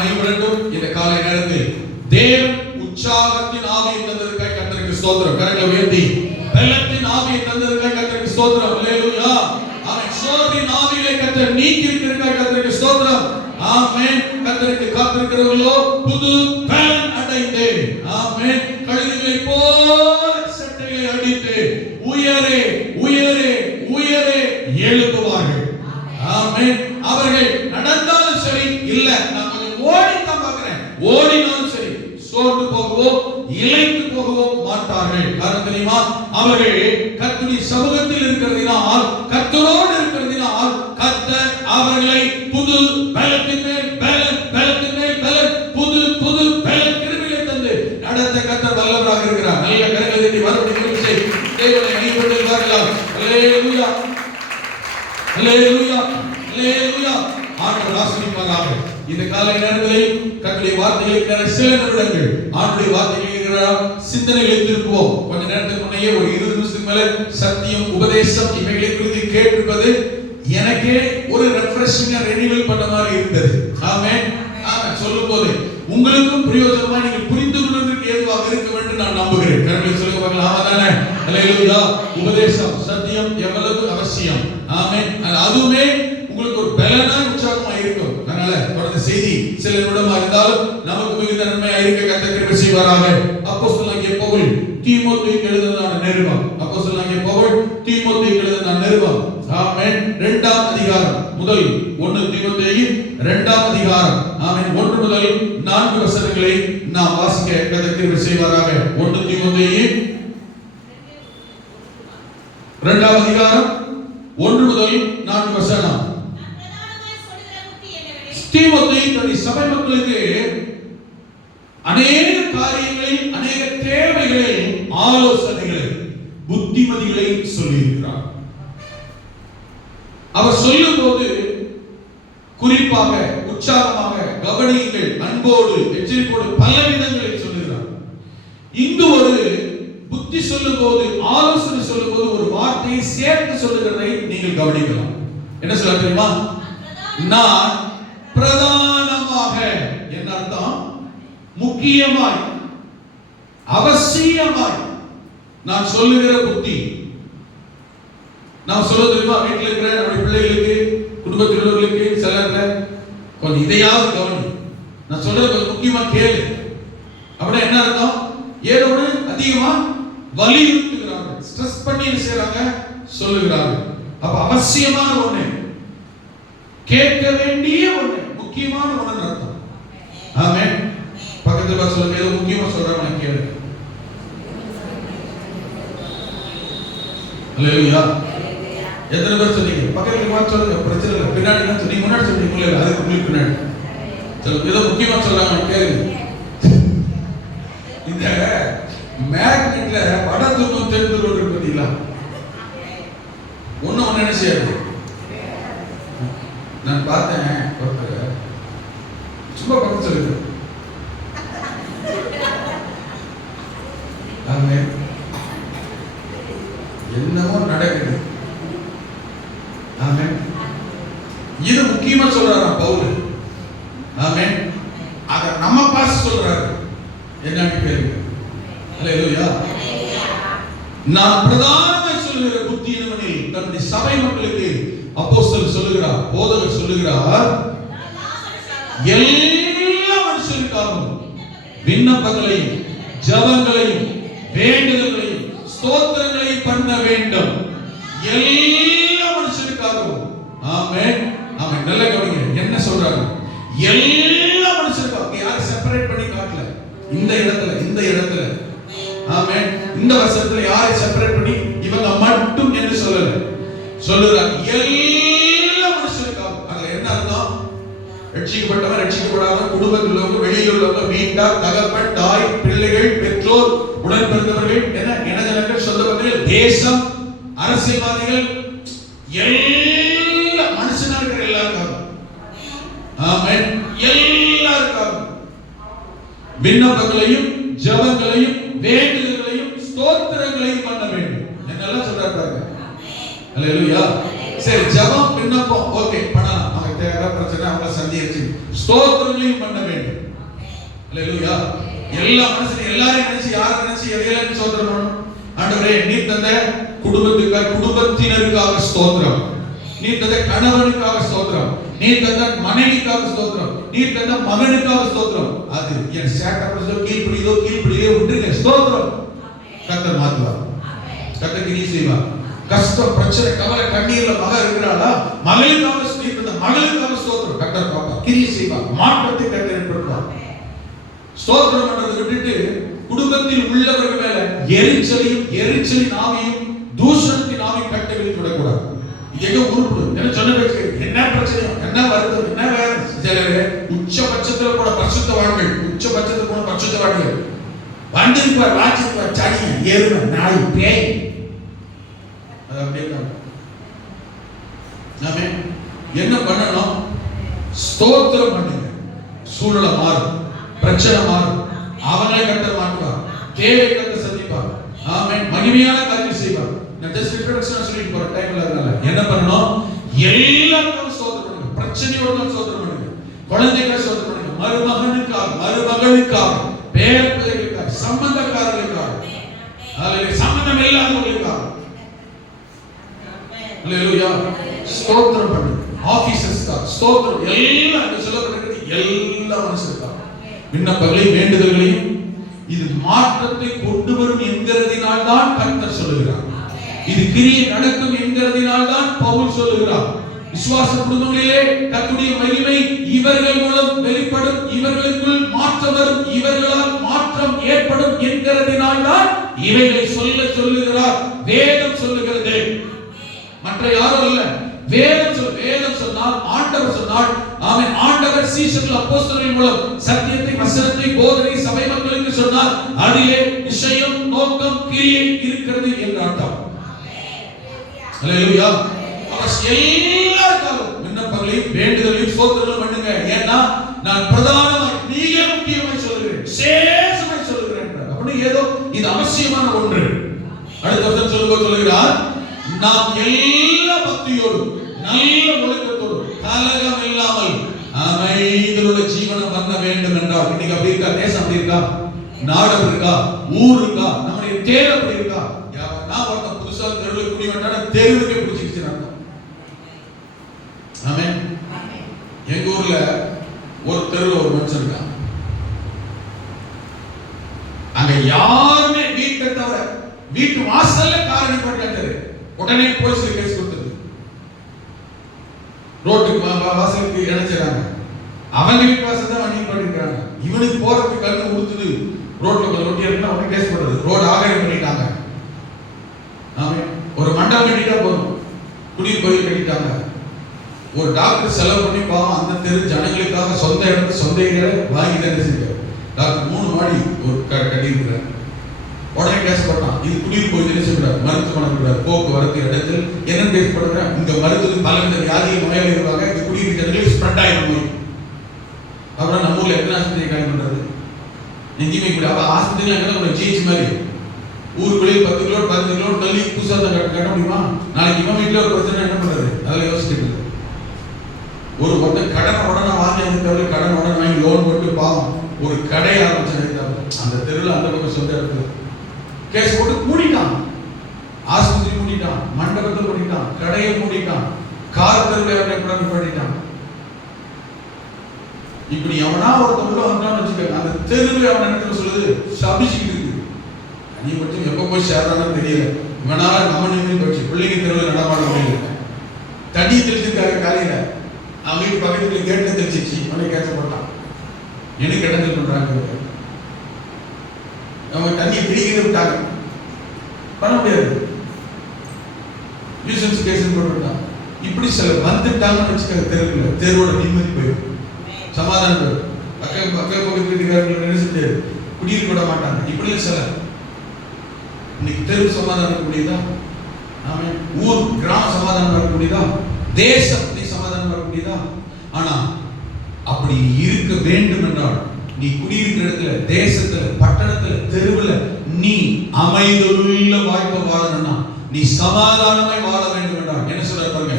மகிமைப்படட்டும். இந்த காலை நேரத்தில் தேவன் உற்சாகத்தின் ஆவியை தந்ததற்காக கர்த்தருக்கு ஸ்தோத்திரம். கரங்களை உயர்த்தி பலத்தின் ஆவியை தந்ததற்காக கர்த்தருக்கு ஸ்தோத்திரம். அல்லேலூயா. ஆமென். சோர்வின் ஆவியை கர்த்தர் நீக்கி இருக்கிறதற்காக கர்த்தருக்கு ஸ்தோத்திரம். ஆமென். கர்த்தருக்கு காத்திருக்கிறவர்களோ புது பலன் அடைந்து ஆமென் கழுகுகளை போல சட்டைகளை அடித்து உயரே உயரே உயரே எழுப்புவார்கள். ஆமென். அவர்கள் நடந்தாலும் சரி, இல்ல நான் கொஞ்சம் ஓடித்தான் பார்க்கிறேன், ஓடினாலும் சரி சோர்ந்து போகவோ இளைத்து போகவோ மாட்டார்கள். காரணம் தெரியுமா? அவர்கள் கர்த்தருடைய சமூகத்தில் இருக்கிறதினால், கர்த்தரோடு இருக்கிறதினால் கர்த்தர் அவர்களை புது பலத்தின் மேல் பலன், பலத்தின் மேல் பலன், புது புது பலன் கிருபையை தந்து நடத்த கர்த்தர் வல்லவராக இருக்கிறார். நல்ல கரங்களை தட்டி மறுபடியும் செய் தேவனை அணிபடுகிறார்கள். அல்லேலூயா, அல்லேலூயா, அல்லேலூயா. ஆண்டவர் ஆசீர்வதிப்பாராக. இந்த காலை நேரத்தில் கர்த்தருடைய வார்த்தைகளை சில நிமிடங்கள் ஆண்டவருடைய வார்த்தைகளை சிந்தனைகளை திருப்புவோம். கொஞ்ச நேரத்துக்கு முன்னையே ஒரு 20 நிமிஷத்துக்கு மேல சத்தியம் உபதேசம் இவைகளை குறித்து கேட்டிருப்பது எனக்கே ஒரு ரெஃப்ரெஷிங்கா ரெனிவல் பண்ண மாதிரி இருந்தது. ஆமென். ஆமென். சொல்லும்போது உங்களுக்கும் பிரயோஜனமா நீங்கள் புரிந்து கொள்வதற்கு ஏதுவாக இருக்கும் என்று நான் நம்புகிறேன். கர்த்தரை சொல்லுங்க பாருங்க. ஆமாதானே? அல்லேலூயா. உபதேசம் சத்தியம் எவ்வளவு அவசியம். ஆமென். அதுவுமே உங்களுக்கு ஒரு பலனா உற்சாகமா இருக்கும். அதனால தொடர்ந்து செய்தி சில நிமிடமா இருந்தாலும் நமக்கு மிகுந்த நன்மையா இருக்க கர்த்தர் கிருபை செய்வாராக. அப்போஸ்தலனாகிய பவுல் தீமோத்தேயுக்கு எழுதின நிருபம், அப்போஸ்தலனாகிய பவுல் தீமோத்தேயுக்கு எழுதின நிருபம். ஆமென். 2ஆம் அதிகாரம் முதல் 1 தீமோத்தேயு 2ஆம் அதிகாரம். ஆமென். 1 முதல் 4 வசனங்களை நாம் வாசிக்க கர்த்தர் கிருபை செய்வாராக. 1 தீமோத்தேயு 2ஆம் அதிகாரம் 1 முதல் 4 வசனம். தீமோத்தேயு தன்னுடைய சபை மக்களுக்கு அநேக காரியங்களில், அநேக தேவைகளில் ஆலோசனைகளை, புத்திமதிகளை சொல்லியிருக்கிறார். அவர் சொல்லும் போது குறிப்பாக உற்சாகமாக கவனியுங்கள், அன்போடு எச்சரிப்போடு பல விதங்களில் சொல்லுகிறார். இங்கு ஒரு புத்தி சொல்லும் போது, ஆலோசனை சொல்லும் போது ஒரு வார்த்தையை சேர்த்து சொல்லுகிறதை நீங்கள் கவனிக்கலாம். என்ன சொல்ல தெரியுமா? நான் பிரதானமாக, என்ன அர்த்தம்? முக்கியமாய், அவசியமாய் நான் சொல்லுகிற புத்தி. நான் சொல்ல தெரியுமா? வீட்டில் இருக்கிற நம்முடைய பிள்ளைகளுக்கு, குடும்பத்தில் உள்ளவர்களுக்கு சிலர்ல கொஞ்சம் இதையாவது கவனி, நான் சொல்றது கொஞ்சம் முக்கியமா கேளு அப்படின்னா என்ன அர்த்தம்? ஏதோடு அதிகமா வலியுறுத்துகிறார்கள், ஸ்ட்ரெஸ் பண்ணி என்ன செய்றாங்க? சொல்லுகிறார்கள். அப்ப அவசியமான ஒண்ணு, கேட்க வேண்டிய ஒண்ணு, முக்கியமான ஒண்ணு அர்த்தம். ஆமென். பக்கத்துல சொல்லுங்க, ஏதோ முக்கியமா சொல்றாங்க கேளு. அல்லேலூயா. எத்தனை பேர் சொன்னீங்க? பக்கத்துல பார்த்து சொல்லுங்க, பிரச்சனை இல்லை. பின்னாடி தான் சொன்னீங்க, முன்னாடி சொன்னீங்க, அதுக்கு உங்களுக்கு பின்னாடி சொல்லுங்க, ஏதோ முக்கியமா சொல்றாங்க கேளுங்க. இந்த மேக்னெட்ல வட துருவம் தென் துருவம் இருக்கு பாத்தீங்களா? ஒண்ணு என்ன செய்யாது? நான் பார்த்தேன் ஒருத்தர் சும்மா பக்கத்து சொல்லுங்க. ஆமென். என்னமோ நடக்குது. ஆமென். இது முக்கியமா சொல்றாரு பவுல். ஆமென். அத நம்ம பாஸ் சொல்றாரு. என்னன்னு கேளுங்க. அல்லேலூயா. நான் பிரதானமாய் சொல்லுகிற புத்தியினவனில் தன்னுடைய சபை மக்களுக்கு அப்போஸ்தலர் சொல்லுகிறார், போதகர் சொல்லுகிறார், எல்லா மனுஷருக்காகவும் விண்ணப்பங்களையும் ஜெபங்களையும் வேண்டுதல்களையும் ஸ்தோத்திரங்களையும் பண்ண வேண்டும். எல்லா மனுஷருக்காகவும். ஆமென். ஆமென். நல்ல கவனிங்க என்ன சொல்றாங்க? எல்லா மனுஷருக்காகவும். யாரும் செப்பரேட் பண்ணி காட்டல. இந்த இடத்துல ஆமென். இந்த வசனத்துல யாரை செப்பரேட் பண்ணி இவங்க மட்டும் என்று சொல்லல. சொல்லுறாங்க எல்லா மனுஷருக்காகவும். அதுல என்ன அர்த்தம்? ரட்சிக்கப்பட்டவன், ரட்சிக்கப்படாதவன், குடும்பத்தில் உள்ளவங்க, வெளியில் உள்ளவங்க, வீட்டார், தகப்பன், தாய், பிள்ளைகள், பெற்றோர், உடன் பிறந்தவர்கள், இனஜனங்கள், சொந்த பந்தங்கள், தேசம், அரசியல்வாதிகள், எல்லா மனுஷனா இருக்கிற எல்லாருக்காகவும். ஆமென். எல்லாருக்காகவும் விண்ணப்பங்களையும் ஜெபங்களையும் வேண்டுதல்களையும் ஸ்தோத்திரங்களையும் பண்ண வேண்டும். என்னெல்லாம் சொல்றாரு பாருங்க. அல்லேலூயா. சரி, ஜெபம் விண்ணப்பம் ஓகே பண்ணலாம். நமக்கு தேவை பிரச்சனை அவங்கள சந்திச்சு ஸ்தோத்திரங்களையும் பண்ண வேண்டும். அல்லேலூயா. எல்லா மனுஷனும் எல்லாரையும் நினைச்சு யாரை நினைச்சு எதையெல்லாம் ஸ்தோத்திரம் பண்ணணும்? ஆண்டவரே நீர் தந்த குடும்பத்துக்காக குடும்பத்தினருக்காக ஸ்தோத்திரம், நீர் தந்த கணவனுக்காக ஸ்தோத்திரம், நீர் தந்த மனைவிக்காக ஸ்தோத்திரம், நீர் தந்த மகனுக்காக ஸ்தோத்திரம். அது என் சேட்டை கீழ்ப்படியோ விட்டுருங்க. ஸ்தோத்திரம் கர்த்தர் மாத்துவார், கர்த்தர் கிரியை செய்வார். கஷ்டம் பிரச்சனை கவலை கண்ணீர்ல மகன் இருக்கிறாளா, மகளுக்காக நீர் தந்த மகளுக்காக ஸ்தோத்திரம், கர்த்தர் பார்ப்பார், கிரியை செய்வார், மாற்றத்தை கர்த்தர் ஏற்படுத்துவார். ஸ்தோத்திரம் பண்றதை விட்டுட்டு குடும்பத்தில் உள்ளவர்கள் மேல எரிச்சலின் ஆவியும் தூஷணத்தின் ஆவியும் கட்ட வைத்து விடக்கூடாது. எங்க உருப்படும் என்ன சொன்ன பேச்சு, என்ன பிரச்சனை, என்ன வருத்தம், என்ன வேலை. சிலரு உச்சபட்சத்துல கூட பரிசுத்தவான்கள், உச்சபட்சத்துல கூட பரிசுத்தவான்கள் வந்திருப்பார், ராஜ்யப்பார், சனிய எருமை நாய் பேய். அது அப்படியே நாம என்ன பண்ணணும்? ஸ்தோத்திரம் பண்ணுங்க. சூழலை மாறும், பிரச்சனை மாறும், அவங்களை கர்த்தர் மாற்றுவார், தேவை கர்த்தர் சந்திப்பார். ஆமென். மகிமையான காரியம் செய்வார். நான் ஜஸ்ட் இன்ட்ரோடக்ஷன் சொல்லிட்டு போற டைம்ல அதனால என்ன பண்ணணும்? எல்லாருக்கும் ஸ்தோத்திரம் பண்ணுங்க. பிரச்சனையோட ஸ்தோத்திரம் பண்ணுங்க, குழந்தைகளுக்கு ஸ்தோத்திரம் பண்ணுங்க, மருமகனுக்காக, மருமகளுக்காக, பேர பிள்ளைகளுக்காக, சம்பந்தக்காரர்களுக்காக, ஹalleluya, சம்பந்தம் இல்லாதவர்களுக்காக, ஹalleluya, ஸ்தோத்திரம் பண்ணுங்க. ஆபீசர்ஸ்க்காக ஸ்தோத்திரம், எல்லாம் சொல்லப்படுகிறது, எல்லா மனுஷருக்காக விண்ணப்பங்களையும் வேண்டுதல்களையும் இது மாற்றத்தை கொண்டு வரும் என்கிறதினால் தான் கர்த்தர் சொல்லுகிறார். இது கிரியை நடக்கும் என்கிறதினால் தான் பவுல் சொல்லுகிறார். விசுவாச குடும்பங்களிலே கர்த்தருடைய மகிமை இவர்கள் மூலம் வெளிப்படும், இவர்களுக்குள் மாற்றம் வரும், இவர்களால் மாற்றம் ஏற்படும் என்கிறதினால் தான் இவைகளை சொல்லுகிறார். வேதம் சொல்லுகிறது, மற்ற யாரும் அல்ல. வேதம் சொன்னால், ஆண்டவர் சொன்னால், ஆமென். ஆண்டவர் சீஷர்கள் அப்போஸ்தலர்கள் மூலம் சத்தியத்தை, வசனத்தை, போதனை சபை மக்களுக்கு சொன்னால் அதிலே நிச்சயம், நோக்கம், கிரியை இருக்கிறது என்று அர்த்தம். ஹalleluya. எல்லாரும் விண்ணப்பங்களையும் வேண்டுதலையும் ஸ்தோத்திரம் பண்ணுங்க. ஏன்னா நான் பிரதானமாய் மிக முக்கியமாய் சொல்கிறேன், விசேஷமாய் சொல்கிறேன். அப்படி ஏதோ இது அவசியமான ஒன்று. அடுத்த வசனம் சொல்லுகிறார், நாம் எல்லா பக்தியோடு நல்ல ஒழுக்கத்தோடு கலகம் இல்லாமல் அமைதியுள்ள ஜீவனம் பண்ண வேண்டும் என்றால், இன்னைக்கு அப்படி இருக்கா? தேசம் அப்படி இருக்கா? நாடு அப்படி இருக்கா? ஊர் இருக்கா? நம்முடைய தேர் அப்படி இருக்கா? நான் ஒருத்தன் புதுசா தெருவில் குடி வந்தான தெருவுக்கே பிடிச்சிருச்சு. ஆமென். எங்க ஊர்ல ஒரு தெருவில் ஒரு மனுஷன் இருக்கான். அங்க யாருமே வீட்டை தவிர வீட்டு வாசல்ல கார் நிப்பாட்டாரு. உடனே போலீஸ்ல கேஸ் கொடுத்தது. ரோட்டுக்கு வாசலுக்கு இணைச்சாங்க. அவங்க வீட்டு வாசல் தான் வண்டி பண்ணிருக்காங்க. இவனுக்கு போறதுக்கு கண்ணு உடுத்துது. ரோட்ல ரொட்டி இருக்குன்னா உடனே கேஸ் போடுறது. ரோடு ஆகாயம் பண்ணிட்டாங்க. ஆமென். ஒரு மண்டபம் கட்டிட்டா போதும், குடியிருப்பு கோயில் கட்டிட்டாங்க. ஒரு டாக்டர் செலவு பண்ணி பாவம் அந்த தெரு ஜனங்களுக்காக சொந்த இடத்துல சொந்த இடங்களை வாங்கி தான் செஞ்சார். டாக்டர் 3 மாடி ஒரு கட்டியிருக்கிறார். உடனே கேஸ் போட்டான். இது குடியிருப்பு கோயில் என்ன செய்யக்கூடாது? மருத்துவமனை கூடாது, போக்குவரத்து இடத்தில் என்ன கேஸ் போடுறேன்? இங்க மருத்துவ பலவித வியாதிகள் நோயாளி இருப்பாங்க. இந்த குடியிருப்பு ஜனங்களுக்கு ஸ்ப்ரெட் ஆகிடும் நோய். அப்புறம் நம்ம ஊர்ல எத்தனை ஆஸ்பத்திரி காலி பண்றது? எங்கேயுமே கூட ஆஸ்பத்திரி எங்கன்னா ஜிஹெச் மாதிரி ஊருக்குள்ளே 10 கிலோ 15 கிலோ தள்ளி புதுசா கட்ட முடியுமா? நாளைக்கு இவன் வீட்டுல ஒரு பிரச்சனை என்ன பண்றது? அதில் யோசிச்சுட்டு ஒரு ஒருத்தன் உடனே வாங்கி கடன் உடனே வாங்கி லோன் போட்டு பாவம் ஒரு கடை ஆரம்பிச்சு அந்த தெருவில் அந்த பக்கம் சொந்த இடத்துல கேஸ் போட்டு மூடிட்டான். ஆஸ்பத்திரி மூடிட்டான், மண்டபத்தை மூடிட்டான், கடையை மூடிட்டான், கார் தெருவில் கூட பண்ணிட்டான். இப்படி எவனா ஒருத்தன் உள்ள வந்தான்னு வச்சுக்க, அந்த தெருவில் அவன் இடத்துல சொல்லுது சபிச்சுக்கிட்டு இருக்கு. நீ மட்டும் எப்ப போய் சேர்றான்னு தெரியல. இவனால நம்ம நின்று போச்சு. பிள்ளைங்க தெருவில் நடமாட முடியல. தண்ணி தெளிச்சிருக்காரு காலையில. அவன் வீட்டு பக்கத்துல கேட்டு தெளிச்சிச்சு. அவனை கேட்கப்பட்டான். எனக்கு இடங்கள் பண்றாங்க. அவங்க தண்ணியை பிடிக்கிறது விட்டாங்க. பண்ண முடியாது. நியூசன்ஸ் கேஸ் போட்டுட்டான். இப்படி சில வந்துட்டாங்கன்னு வச்சுக்க தெருவில் தெருவோட நிம்மதி போயிடும், சமாதானம் போயிடும். அக்கம் பக்கத்து வீட்டுக்காரர்கள் என்ன செஞ்சு குடியிருக்க விட மாட்டாங்க. இப்படி சில இன்னைக்கு தெரு சமாதானம் இருக்க முடியுதா? நாம ஊர் கிராம சமாதானம் இருக்க முடியுதா? தேசம் சமாதானம் இருக்க முடியுதா? ஆனா அப்படி இருக்க வேண்டும் என்றால் நீ குடியிருக்கிற இடத்துல, தேசத்துல, பட்டணத்துல, தெருவில் நீ அமைதியுள்ள வாழ்க்கை வாழணும்னா, நீ சமாதானமாய் வாழ வேண்டும் என்றால் என்ன சொல்ற பாருங்க,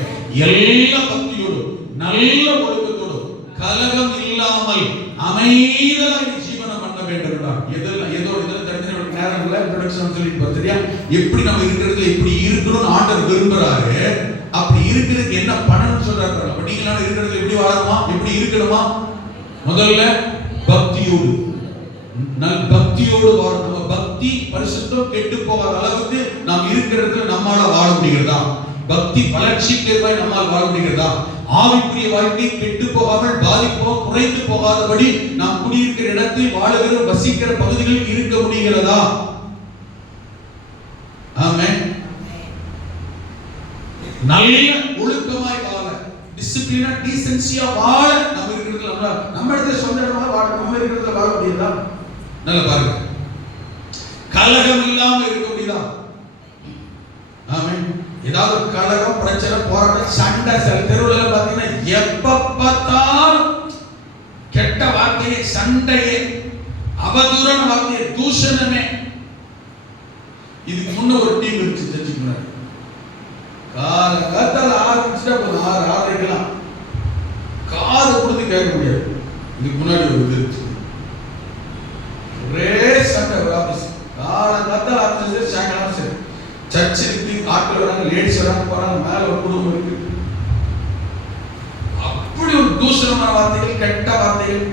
எல்லா பக்தியோடு நல்ல ஒழுக்கத்தோடு கலகம் விரும்புறாரு. அப்படி இருக்கிறதுக்கு என்ன பண்ணணும்னு சொல்றாரு. அப்ப நீங்களாம் இருக்கிறதுல எப்படி வாழணுமா, எப்படி இருக்கணுமா? முதல்ல பக்தியோடு, நல் பக்தியோடு வாழணும். நம்ம பக்தி பரிசுத்தம் கெட்டு போகாத அளவுக்கு நாம் இருக்கிறதுல நம்மால வாழ முடிகிறதா? பக்தி வளர்ச்சிக்கு ஏற்பாய் நம்மால் வாழ முடிகிறதா? ஆவிக்குரிய வாழ்க்கை கெட்டு போகாமல் பாதிப்போ குறைந்து போகாதபடி நாம் குடியிருக்கிற இடத்தில் வாழுகிற வசிக்கிற பகுதிகளில் இருக்க முடிகிறதா? ஆமென். நல்ல ஒழுக்கமாய் வாழ, டிசிப்ளினா டீசென்சியா வாழ நம்ம இருக்கிறதுல நம்ம இடத்துல சொந்த இடமா வாழ, நம்ம இருக்கிறதுல வாழ முடியுதா? நல்லா பாருங்க. கலகம் இல்லாம இருக்க முடியுதா? ஆமென். ஏதாவது கலகம், பிரச்சனை, போராட்டம், சண்டை, சில தெருவுல பாத்தீங்கன்னா எப்ப பார்த்தாலும் கெட்ட வார்த்தையே, சண்டையே, அவதூறான வார்த்தையே, தூஷணமே. இதுக்கு முன்ன ஒரு டீம் இருந்துச்சு தெரிஞ்சுக்கணும். காலகாத்தால ஆரம்பிச்சுட்டா ஒரு 6-6:30 காது கொடுத்து கேட்க முடியாது. இதுக்கு முன்னாடி ஒரு இது இருந்துச்சு. ஒரே சண்டை ஆபீஸ். காலகாத்தால ஆரம்பிச்சு சாயங்காலம் சரி சர்ச் இருக்கு, ஆட்கள் வராங்க, லேடிஸ் வராங்க, போறாங்க, மேல ஒரு குடும்பம் இருக்கு. அப்படி ஒரு தூஷணமான வார்த்தைகள், கெட்ட வார்த்தைகள்.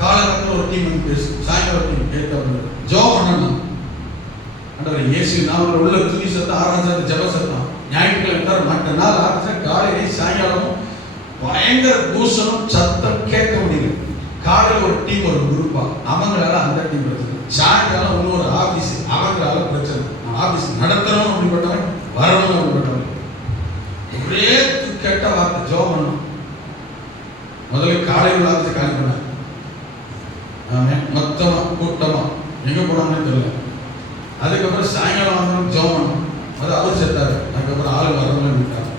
காலகாலத்துல ஒரு டீம் வந்து பேசும், சாயங்காலம் டீம் கேட்க ஜோம் பண்ணணும். ஆண்டவரே இயேசு நாமத்துல உள்ள துதி சத்தம், ஆராதனை, ஜெப சத்தம். ஞாயிற்றுக்கிழமை மற்ற நாள் ஆரம்பிச்சா காலையில சாயங்காலமும் பயங்கர தூஷணம், சத்தம் கேட்க முடியல. காலையில் ஒரு டீம், ஒரு குரூப்பா, அவங்களால அந்த டீம் பிரச்சனை. சாயங்காலம் இன்னொரு ஆபீஸ், அவங்களால பிரச்சனை. ஆபீஸ் நடத்தணும் அப்படிப்பட்டவன், வரணும் அப்படிப்பட்டவன். ஒரே கெட்ட வார்த்தை, ஜோம் பண்ணணும். முதல்ல காலையில் ஆரம்பிச்சு காலி பண்ணாங்க. மொத்தமா கூட்டமா எங்க போனாங்கன்னு தெரியல. அதுக்கப்புறம் சாயங்காலம் வந்து ஜோம் பண்ணணும். அது அவர் செத்தாரு. அதுக்கப்புறம் ஆளு வரணும்னு விட்டாங்க.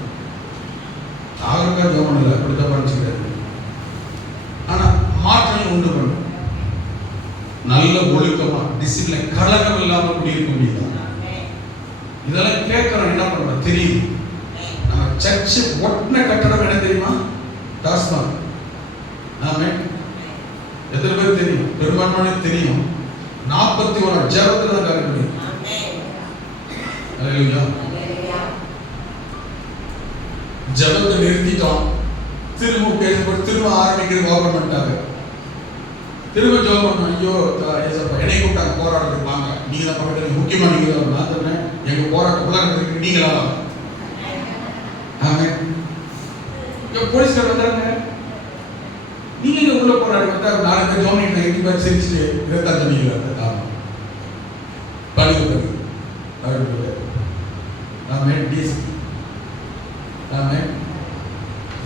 அவருக்கா ஜோம் பண்ணல, அப்படித்தான் படிச்சுக்கிறாரு. ஆனா மாற்றம் உண்டு பண்ணும். நல்ல ஒழுக்கமா, டிசிப்ளின், கலகம் இல்லாம குடியிருக்க முடியுதா? இதெல்லாம் கேட்கிறோம், என்ன பண்றோம் தெரியும். நம்ம சர்ச் ஒட்டின கட்டடம் என்ன தெரியுமா? டாஸ்மாக். ஆமென். எத்தனை பேர் தெரியும்? பெரும்பான்மையான தெரியும். 41 ஜெபத்துல தான் காரிய முடியும். அல்லேலூயா. ஜெபத்தை நிறுத்திட்டோம், திரும்ப பேசப்பட்டு திரும்ப ஆரம்பிக்கிறது ஓபன் பண்ணிட்டாங்க. திரும்ப ஜெபம் பண்ணோம். ஐயோ ஏசப்பா, என்னை கூப்பிட்டாங்க போராட்டத்துக்கு, வாங்க நீங்க தான் பக்கத்துல, முக்கியமா நீங்க தான். நான் சொன்னேன் எங்க போராட்ட உலகத்துக்கு நீங்களா வாங்க. ஆமென். போலீஸ்கார் வந்தாங்க, நீங்க இங்க உள்ள போராடி வந்தா 4 பேர் ஜோம் பண்ணி 80 பேர் சிரிச்சுட்டு இதைத்தான் சொன்னீங்க. பழிவு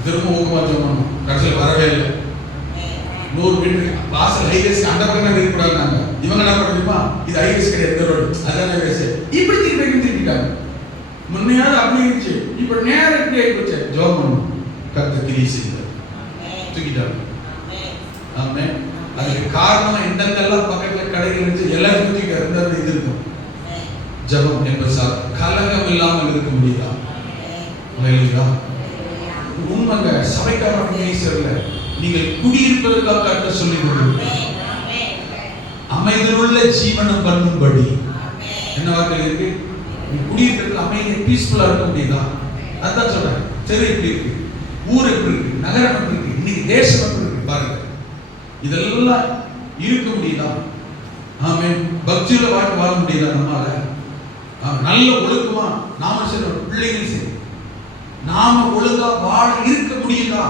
திரும்ப ஊக்கமா சொன்னோம். கடைசியில் வரவே இல்லை. 100 மீட்டர் வாசல் ஹைவேஸ்க்கு அந்த பக்கம் இருக்கக்கூடாது. இவங்க என்ன பண்ணுமா, இது ஹைவேஸ் கிடையாது, ரோடு, அதான் ஹைவேஸ். இப்படி திருப்பிட்டாங்க. முன்னையாவது அப்படி இருந்துச்சு, இப்ப நேரம் எப்படி ஆயிடுச்சு. ஜோம் பண்ணும், கர்த்தர் கிரியை செய்தார், தூக்கிட்டாங்க. ஆமென். அதுக்கு காரணம் எந்தெல்லாம் பக்கத்துல கடைகள் இருந்துச்சு எல்லாரும் தூக்கிட்டாரு. இந்த இது இருக்கும். ஜெபம் என்பது கலகம் இல்லாமல் இருக்க முடியுதா? அல்லேலூயா. உண்மைங்க, சபைக்காரங்க பேசல, நீங்கள் குடியிருப்பதற்காக கர்த்தர் சொல்லிக் கொடுக்கிறார். அமைதியுள்ள ஜீவனம் பண்ணும்படி. என்ன வார்த்தை இருக்கு? நீ குடியிருக்கிறதுல அமைதியா பீஸ்ஃபுல்லா இருக்க முடியுதா? அதான் சொல்றேன். தெரு எப்படி இருக்கு, ஊர் எப்படி இருக்கு, நகரம் எப்படி இருக்கு, இன்னைக்கு தேசம் எப்படி இருக்கு பாருங்க. இதெல்லாம் இருக்க முடியுதா? ஆமென். பக்தியில வாழ முடியுதா நம்மால? நல்ல ஒழுக்கமா நாம சரி, பிள்ளைகள் சரி, நாம ஒழுங்கா வாழ இருக்க முடியுதா?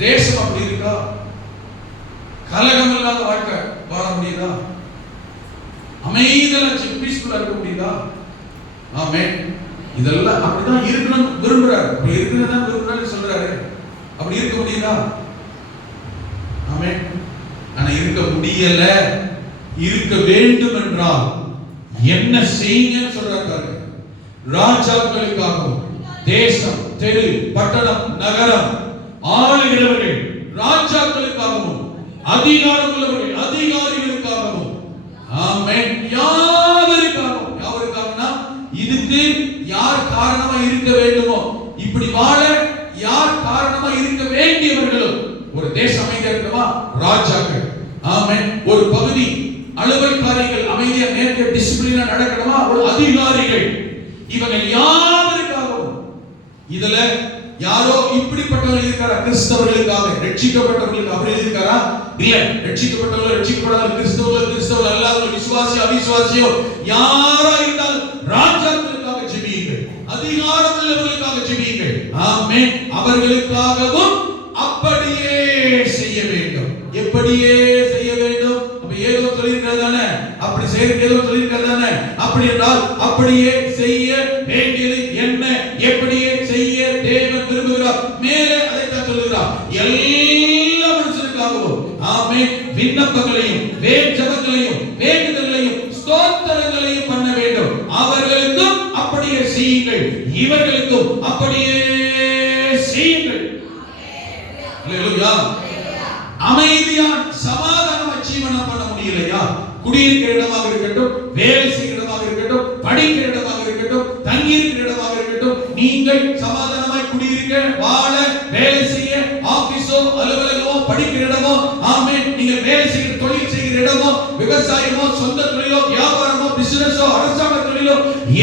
தேசம் அப்படி இருக்கா? கலகம் இல்லாத வாழ்க்கை வாழ முடியுதா? அமைதியா பீஸ்ஃபுல்லா இருக்க முடியுதா? ஆமென். இதெல்லாம் அப்படிதான் இருக்கணும் விரும்புறாரு. அப்படி இருக்கிறதா விரும்புறாரு சொல்றாரு. அப்படி இருக்க முடியுதா? ஆமென். ஆனா இருக்க முடியல. இருக்க வேண்டும் என்றால் என்ன செய்யுங்கன்னு சொல்றாரு. ராஜாக்களுக்காகவும், தேசம், தெரு, பட்டணம், நகரம் ஆளுகிறவர்கள் ராஜாக்களுக்காகவும், அதிகாரம் உள்ளவர்கள் அதிகாரிகளுக்காகவும், ஆமென், யாவருக்காகவும். யாவருக்காகனா இதுக்கு யார் காரணமா இருக்க வேண்டுமோ, இப்படி வாழ யார் காரணமா இருக்க வேண்டியவர்களோ. ஒரு தேசம் அமைதியா இருக்கணுமா? ராஜாக்கள். ஆமென். ஒரு பகுதி அலுவல் காரியங்கள் அமைதியா நேர்க்க டிசிப்ளினா நடக்கணுமா? ஒரு அதிகாரிகள். இவங்க யார் இதுல யாரோ இப்படிப்பட்டவர்கள் இருக்காரா? கிறிஸ்தவர்களுக்காக, ரட்சிக்கப்பட்டவர்களுக்கு அப்படி இருக்காரா? இல்ல. ரட்சிக்கப்பட்டவர்கள், ரட்சிக்கப்படாத கிறிஸ்தவர்கள், கிறிஸ்தவர்கள் அல்லாதவர்கள், விசுவாசி அவிசுவாசியோ யாரா இருந்தாலும் ராஜாக்களுக்காக ஜெபியுங்கள், அதிகாரம் உள்ளவர்களுக்காக ஜெபியுங்கள். ஆமென். அவர்களுக்காகவும் அப்படியே செய்ய வேண்டும். எப்படியே செய்ய வேண்டும்? அப்ப ஏதோ சொல்லியிருக்கிறதானே, அப்படி செய்யறதுக்கு ஏதோ சொல்லியிருக்கிறதானே. அப்படி என்றால் அப்படியே செய்ய வேண்டியது என்ன? எப்படியே செய்ய தேவன் விரும்புகிறார். மேலே அதைத்தான் சொல்லுகிறார். எல்லா மனுஷனுக்காகவும் ஆமென் விண்ணப்பங்களையும் ஜெபங்களையும் வேண்டுதல்களையும் ஸ்தோத்திரங்களையும் பண்ண வேண்டும். அவர்களுக்கும் அப்படியே செய்யுங்கள், இவர்களுக்கும் அப்படியே செய்யுங்கள். அல்லேலூயா. அமைதியா சமாதானமா ஜீவனம் பண்ண முடியலையா? குடியிருக்கிற இடமாக இருக்கட்டும், வேலை செய்கிற இடமாக இருக்கட்டும், படிக்கிற இடமாக இருக்கட்டும், தங்கி இருக்கிற இடமாக இருக்கட்டும், நீங்கள் சமாதானமாய் குடியிருக்க, வாழ, வேலை செய்ய, ஆபீஸோ அலுவலகமோ படிக்கிற இடமோ, ஆமென், நீங்கள் வேலை செய்கிற தொழில் செய்கிற இடமோ, விவசாயமோ, சொந்த தொழிலோ, வியாபாரமோ, பிசினஸோ, அரசாங்க தொழிலோ,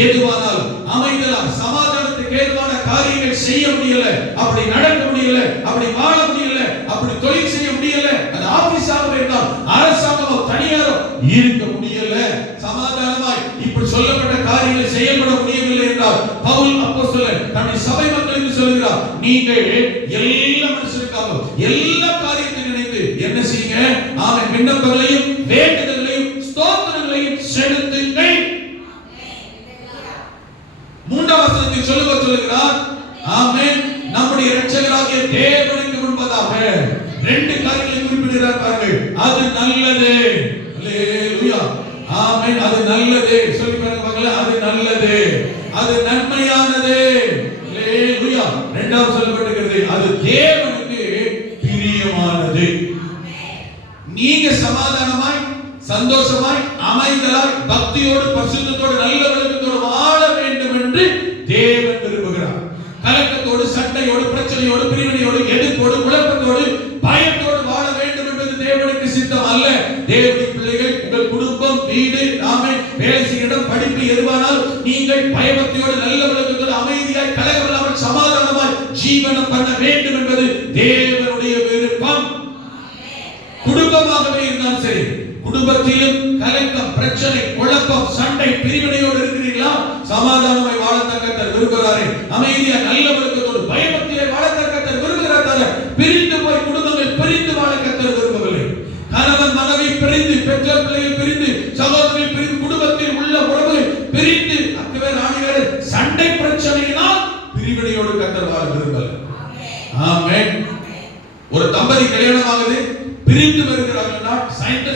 எதுவானாலும் அமைதலா சமாதானத்துக்கு ஏதுவான காரியங்கள் செய்ய முடியல, அப்படி நடக்க முடியல, அப்படி வாழ முடியல, அப்படி தொழில் செய்ய முடியல, அது ஆபீஸாக இருந்தால் அரசாங்கமோ தனியாரோ இருக்க முடியல, சமாதானமாய் இப்படி சொல்லப்பட்ட காரியங்களை செயல்பட முடியவில்லை என்றால் பவுல் அப்போஸ்தலன் தன்னுடைய சபை மக்களுக்கு சொல்கிறார், நீங்கள் எல்லா மனுஷருக்காகவும் எல்லா காரியத்தையும் நினைத்து என்ன செய்யுங்க? ஆமென். விண்ணப்பங்களையும் வேண்டுதல்களையும் ஸ்தோத்திரங்களையும் செலுத்துங்கள். மூன்றாம் வசனத்தில் சொல்லுகிறார், ஆமென், நம்முடைய இரட்சகராகிய தேவனுக்கு முன்பதாக ரெண்டு காரியங்களை குறிப்பிடுகிறார் பாருங்கள். அது நல்லது. அல்லேலூயா. ஆமென். அது நல்லது. சொல்லி பாருங்க. அது நல்லது, அது நன்மையானது. அல்லேலூயா. இரண்டாவது சொல்லப்பட்டிருக்கிறது, அது தேவனுக்கு பிரியமானது. நீங்க சமாதானமாய், சந்தோஷமாய், அமைதலாய், பக்தியோடு, பரிசுத்தத்தோடு, நல்ல ஒழுக்கத்தோடு வாழ வேண்டும் என்று தேவன் விரும்புகிறார். கலக்கத்தோடு, சண்டையோடு, பிரச்சனையோடு, பிரிவினையோடு, எதிர்ப்போடு, குழப்பத்தோடு, பயத்தோடு வாழ வேண்டும் என்பது தேவனுக்கு சித்தம் அல்ல. தேவனுடைய பிள்ளைகள், உங்கள் குடும்பம், வீடு, ஆமென், வேலை செய்கிற இடம், படிப்பு எதுவானால் நீங்கள் பயபக்தியோடு, நல்ல ஒழுக்கத்தோடு, அமைதியாய், கலகமில்லாமல், சமாதானமாய் ஜீவனம் பண்ண வேண்டும் என்பது தேவனுடைய விருப்பம். குடும்பமாகவே இருந்தாலும் சரி, குடும்பத்திலும் கலக்கம், பிரச்சனை, குழப்பம், சண்டை, பிரிவினையோடு இருக்கிறீர்களா? சமாதானமாய் வாழத்தான் கர்த்தர் விரும்புகிறாரே. அமைதியா, நல்ல ஒழுக்கத்தோடு, பயபக்தியாய் வாழத்தான் கர்த்தர் விரும்புகிறார். தவிர பிரிந்து போய் குடும்பங்கள் பிரிந்து வாழ கர்த்தர் விரும்பவில்லை. கணவன் மனைவி பிரிந்து, பெற்றோர் பிள்ளைகள் பிரிந்து, சகோதரர்கள் பிரிந்து, குடும்பத்தில் உள்ள உறவுகள் பிரிந்து, அக்கவே ராணிகள் சண்டை பிரச்சனையினால் பிரிவினையோடு கர்த்தர் வாழ விரும்பல. ஆமென். ஒரு தம்பதி கல்யாணம் ஆகுது, பிரிந்து வருகிறார்கள்,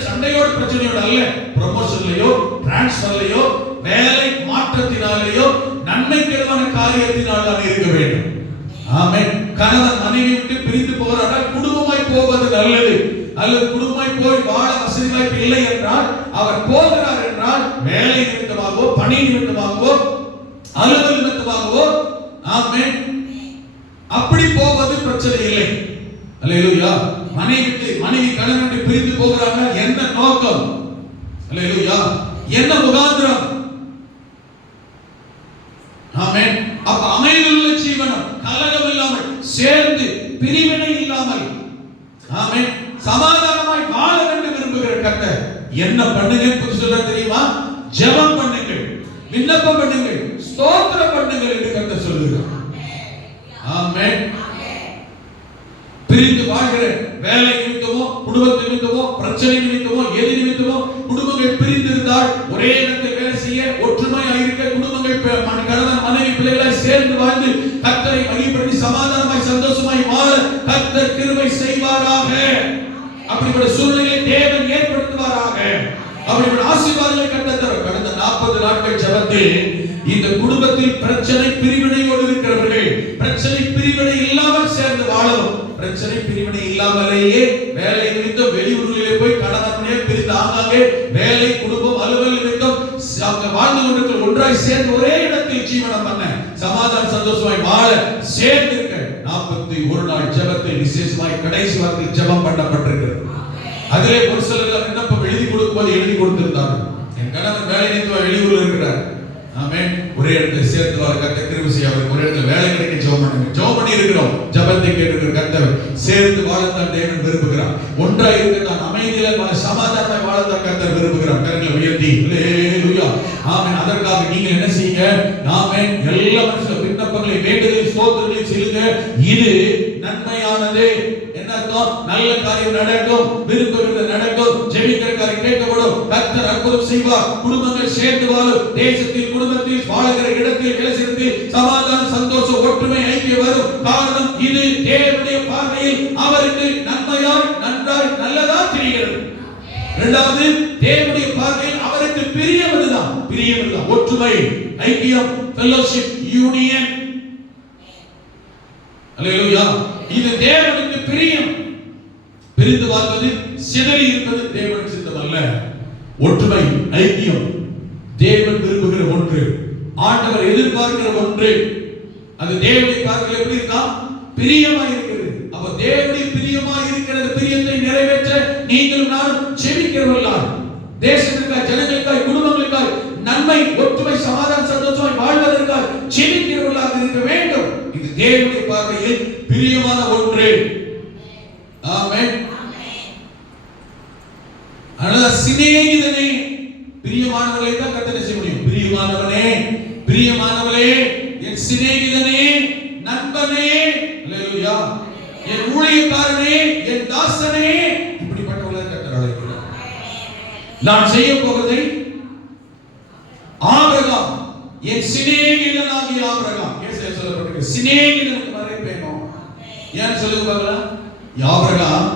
சண்டையோடு பிரச்சனையோடு அல்ல, ப்ரமோஷன்லயோ, டிரான்ஸ்ஃபர்லயோ, வேலை மாற்றத்தினாலேயோ, நன்மைக்கேதுவான காரியத்தினால் இருக்க வேண்டும். ஆமென். கணவன் மனைவி விட்டு பிரிந்து போகிறார்கள், குடும்பமாய் போவது நல்லது. அல்லது குடும்பமாய் போய் வாழ வசதி வாய்ப்பு இல்லை என்றால், அவர் போகிறார் என்றால் வேலை நிமித்தமாகவோ, பணி நிமித்தமாகவோ, அலுவல் நிமித்தமாகவோ, ஆமென், அப்படி போவது பிரச்சனை இல்லை. அல்லேலூயா. மனைவி கணவன் விட்டு பிரிந்து போகிறாங்க, என்ன நோக்கம்? அல்லேலூயா. என்ன முகாந்திரம்? ஆமென். அப்ப அமைதியுள்ள ஜீவனம், கலகம் இல்லாமல், சேர்ந்து பிரிவினை இல்லாமல், ஆமென், சமாதானமாய் வாழ வேண்டும் விரும்புகிற கர்த்தர் என்ன பண்ணுங்க சொல்ல தெரியுமா? ஜெபம் பண்ணுங்கள், விண்ணப்பம் பண்ணுங்கள், ஸ்தோத்திரம் பண்ணுங்கள் என்று கர்த்தர் சொல்லுகிறார். ஆமென். பிரிந்து வாழ்கிற வேலை நிமித்தமோ, குடும்ப நிமித்தமோ, பிரச்சனை நிமித்தமோ, எது நிமித்தமோ குடும்பங்கள் பிரிந்து இருந்தால் ஒரே இடத்தில் வேலை செய்ய, ஒற்றுமையாக இருக்க, குடும்பங்கள் கணவன் மனைவி பிள்ளைகளாய் சேர்ந்து வாழ்ந்து கர்த்தரை மகிமைப்படுத்தி சமாதானமாய் சந்தோஷமாய் வாழ கர்த்தர் கிருபை செய்வாராக. அப்படிப்பட்ட சூழ்நிலையை தேவன் ஏற்படுத்துவாராக. அப்படிப்பட்ட ஆசீர்வாதங்களை கர்த்தர் கடந்த 40 நாட்கள் ஜெபத்தில் இந்த குடும்பத்தில் பிரச்சனை பிரிவினையோடு இருக்கிறவர்கள் பிரச்சனை பிரிவினை இல்லாமல் சேர்ந்து வாழவும், பிரச்சனை பிரிவினை இல்லாமலேயே வேலை நிமித்தம் வெளியூர்களிலே போய் கணவனே பிரிந்து ஆங்காங்கே வேலை, குடும்பம், அலுவல் நிமித்தம் வாழ்ந்து கொண்டிருக்கிற ஒன்றாய் சேர்ந்து ஒரே இடத்தில் ஜீவனம் பண்ண, சமாதான சந்தோஷமாய் வாழ சேர்ந்து இருக்க 41 நாள் ஜெபத்தில் விசேஷமாய் கடைசி வாரத்தில் ஜெபம் பண்ணப்பட்டிருக்கிறது. அதிலே ஒரு சிலர் விண்ணப்பம் எழுதி கொடுக்கும்போது எழுதி கொடுத்திருந்தார்கள், என் கணவன் வேலை நிமித்தம் வெளியூரில் இருக்கிறார், ஆமென், ஒரே இடத்துல சேர்த்து வாழ கர்த்தர் கிருபை செய்ய, அவருக்கு ஒரே இடத்துல வேலை கிடைக்க ஜெபம் பண்ணுங்க. ஜெபம் பண்ணி இருக்கிறோம். ஜெபத்தை கேட்கிற கர்த்தர் சேர்ந்து வாழத்தான் தேவன் விரும்புகிறார். ஒன்றாய் இருக்கத்தான் அமைதியில சமாதானமாய் வாழத்தான் கர்த்தர் விரும்புகிறார். கரங்களை உயர்த்தி ஹல்லேலூயா ஆமென். அதற்காக நீங்கள் என்ன செய்யுங்க? ஆமென். எல்லா மனுஷ விண்ணப்பங்களை வேண்டுதலை ஸ்தோத்திரங்களை செய்யுங்க. இது நன்மையானது. என்ன அர்த்தம்? நல்ல காரியம் நடக்கும், விரும்புகிறது நடக்கும், ஜெபிக்கிற காரியம் கேட்கப்படும், கர்த்தர் அற்புதம் செய்வார், குடும்பங்கள் சேர்ந்து வாழும், தேசத்தில் குடும்பத்தில் வாழுகிற இடத்தில் விளைச்சத்தில் சமாதானம் சந்தோஷம் ஒற்றுமை ஐக்கியம் வரும். காரணம் இது தேவனுடைய பார்வையில் அவருக்கு நன்மையாய் நன்றாய் நல்லதா தெரிகிறது. இரண்டாவது, தேவனுடைய பார்வையில் அவருக்கு பிரியம் இதுதான். பிரியம் இல்ல, ஒற்றுமை ஐக்கியம் ஃபெல்லோஷிப் யூனியன். அல்லேலூயா. இது தேவனுக்கு பிரியம். பிரிந்து வாழ்வது சிதறி இருப்பது தேவனுக்கு சித்தம் அல்ல. ஒற்றுமை ஐக்கியம் தேவன் விரும்புகிற ஒன்று, ஆண்டவர் எதிர்பார்க்கிற ஒன்று. அது தேவனுடைய பார்வையில் எப்படி இருக்கா? பிரியமாய் இருக்கிறது. அப்ப தேவனுடைய பிரியமாய் இருக்கிற பிரியத்தை நிறைவேற்ற நீங்களும் நானும் ஜெபிக்கிறவர்களாய், தேசத்திற்காய் ஜனங்களுக்காய் குடும்பங்களுக்காய் நன்மை ஒற்றுமை சமாதான சந்தோஷமாய் வாழ்வதற்காய் ஜெபிக்கிறவர்களாக இருக்க வேண்டும். இது தேவனுடைய பார்வையில் பிரியமான ஒன்று. ஆமென். அதனால சிநேகிதனே, பிரியமானவர்களை தான் கர்த்தர் செய்ய முடியும். பிரியமானவனே, பிரியமானவளே, என் சிநேகிதனே, நண்பனே, அல்லேலூயா, என் ஊழியக்காரனே, என் தாசனே, இப்படிப்பட்டவர்களை கர்த்தர் அழைக்கிறார். நான் செய்ய போவதை ஆபிரகாம், என் சிநேகிதனாகிய ஆபிரகாம், ஏசாயா சொல்லப்பட்டிருக்கு, சிநேகிதனுக்கு மறைப்பேனோ. ஏன் சொல்லுங்க பார்க்கலாம். ஆபிரகாம்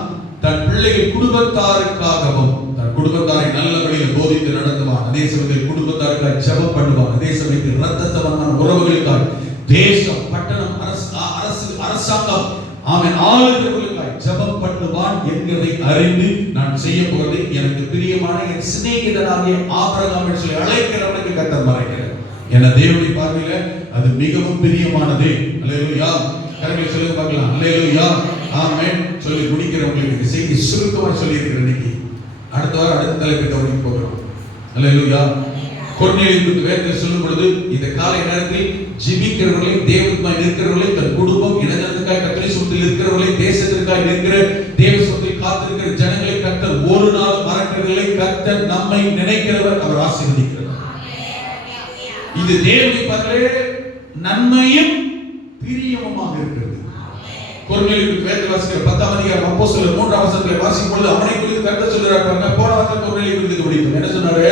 தன் பிள்ளைகள் குடும்பத்தாருக்காகவும் தன் குடும்பத்தாரை நல்ல வழியில் போதித்து நடத்துவான். அதே சமயத்தில் குடும்பத்தாருக்காக ஜெபம் பண்ணுவான். அதே சமயத்தில் இரத்த சம்பந்தமான உறவுகளுக்காக, தேசம் பட்டணம் அரசாங்கம் ஆமென் ஆளுகிறவர்களுக்காக ஜெபம் பண்ணுவான் என்கிறதை அறிந்து நான் செய்ய போவதை எனக்கு பிரியமான என் சிநேகிதனாகிய ஆபிரகாம் என்று சொல்லி அழைக்கிறவனுக்கு கர்த்தர் மறைக்கிறார். என தேவனுடைய பார்வையில அது மிகவும் பிரியமானது. அல்லேலூயா. கரங்களை சொல்லுங்க பார்க்கலாம். அல்லேலூயா ஆமென். சொல்லி முடிக்கிறவங்களுக்கு செய்தி சுருக்கமாக சொல்லி இருக்கிறேன். இன்னைக்கு அடுத்த வாரம் அடுத்த தலைப்பை கவனிக்க போகிறோம். அல்லேலூயா. கொர்நேலியுவுக்கு வேதத்தில் சொல்லும் பொழுது இந்த காலை நேரத்தில் ஜெபிக்கிறவர்களை, தேவனுக்காய் நிற்கிறவர்களை, தன் குடும்பம் இனஜனத்துக்காய் கர்த்தரை சுற்றில் இருக்கிறவர்களை, தேசத்திற்காய் நிற்கிற தேவ சுற்றில் காத்திருக்கிற ஜனங்களை கர்த்தர் ஒரு நாள் மறக்கிறதில்லை. கர்த்தர் நம்மை நினைக்கிறவர், அவர் ஆசீர்வதிக்கிறார். இது தேவனுடைய பார்வையிலே நன்மையும் பிரியமுமாக இருக்கிறது. கொர்நேலியுவுக்கு வேத வாசிக்கிற 10ஆம் அதிகாரம் அப்போஸ்தலர் 3ஆம் வசனத்தை வாசிக்கும் பொழுது அவனை குறித்து கர்த்தர் சொல்றார் பாருங்க. போன வாரம் கொர்நேலியு குறித்து படித்தோம். என்ன சொன்னாரு?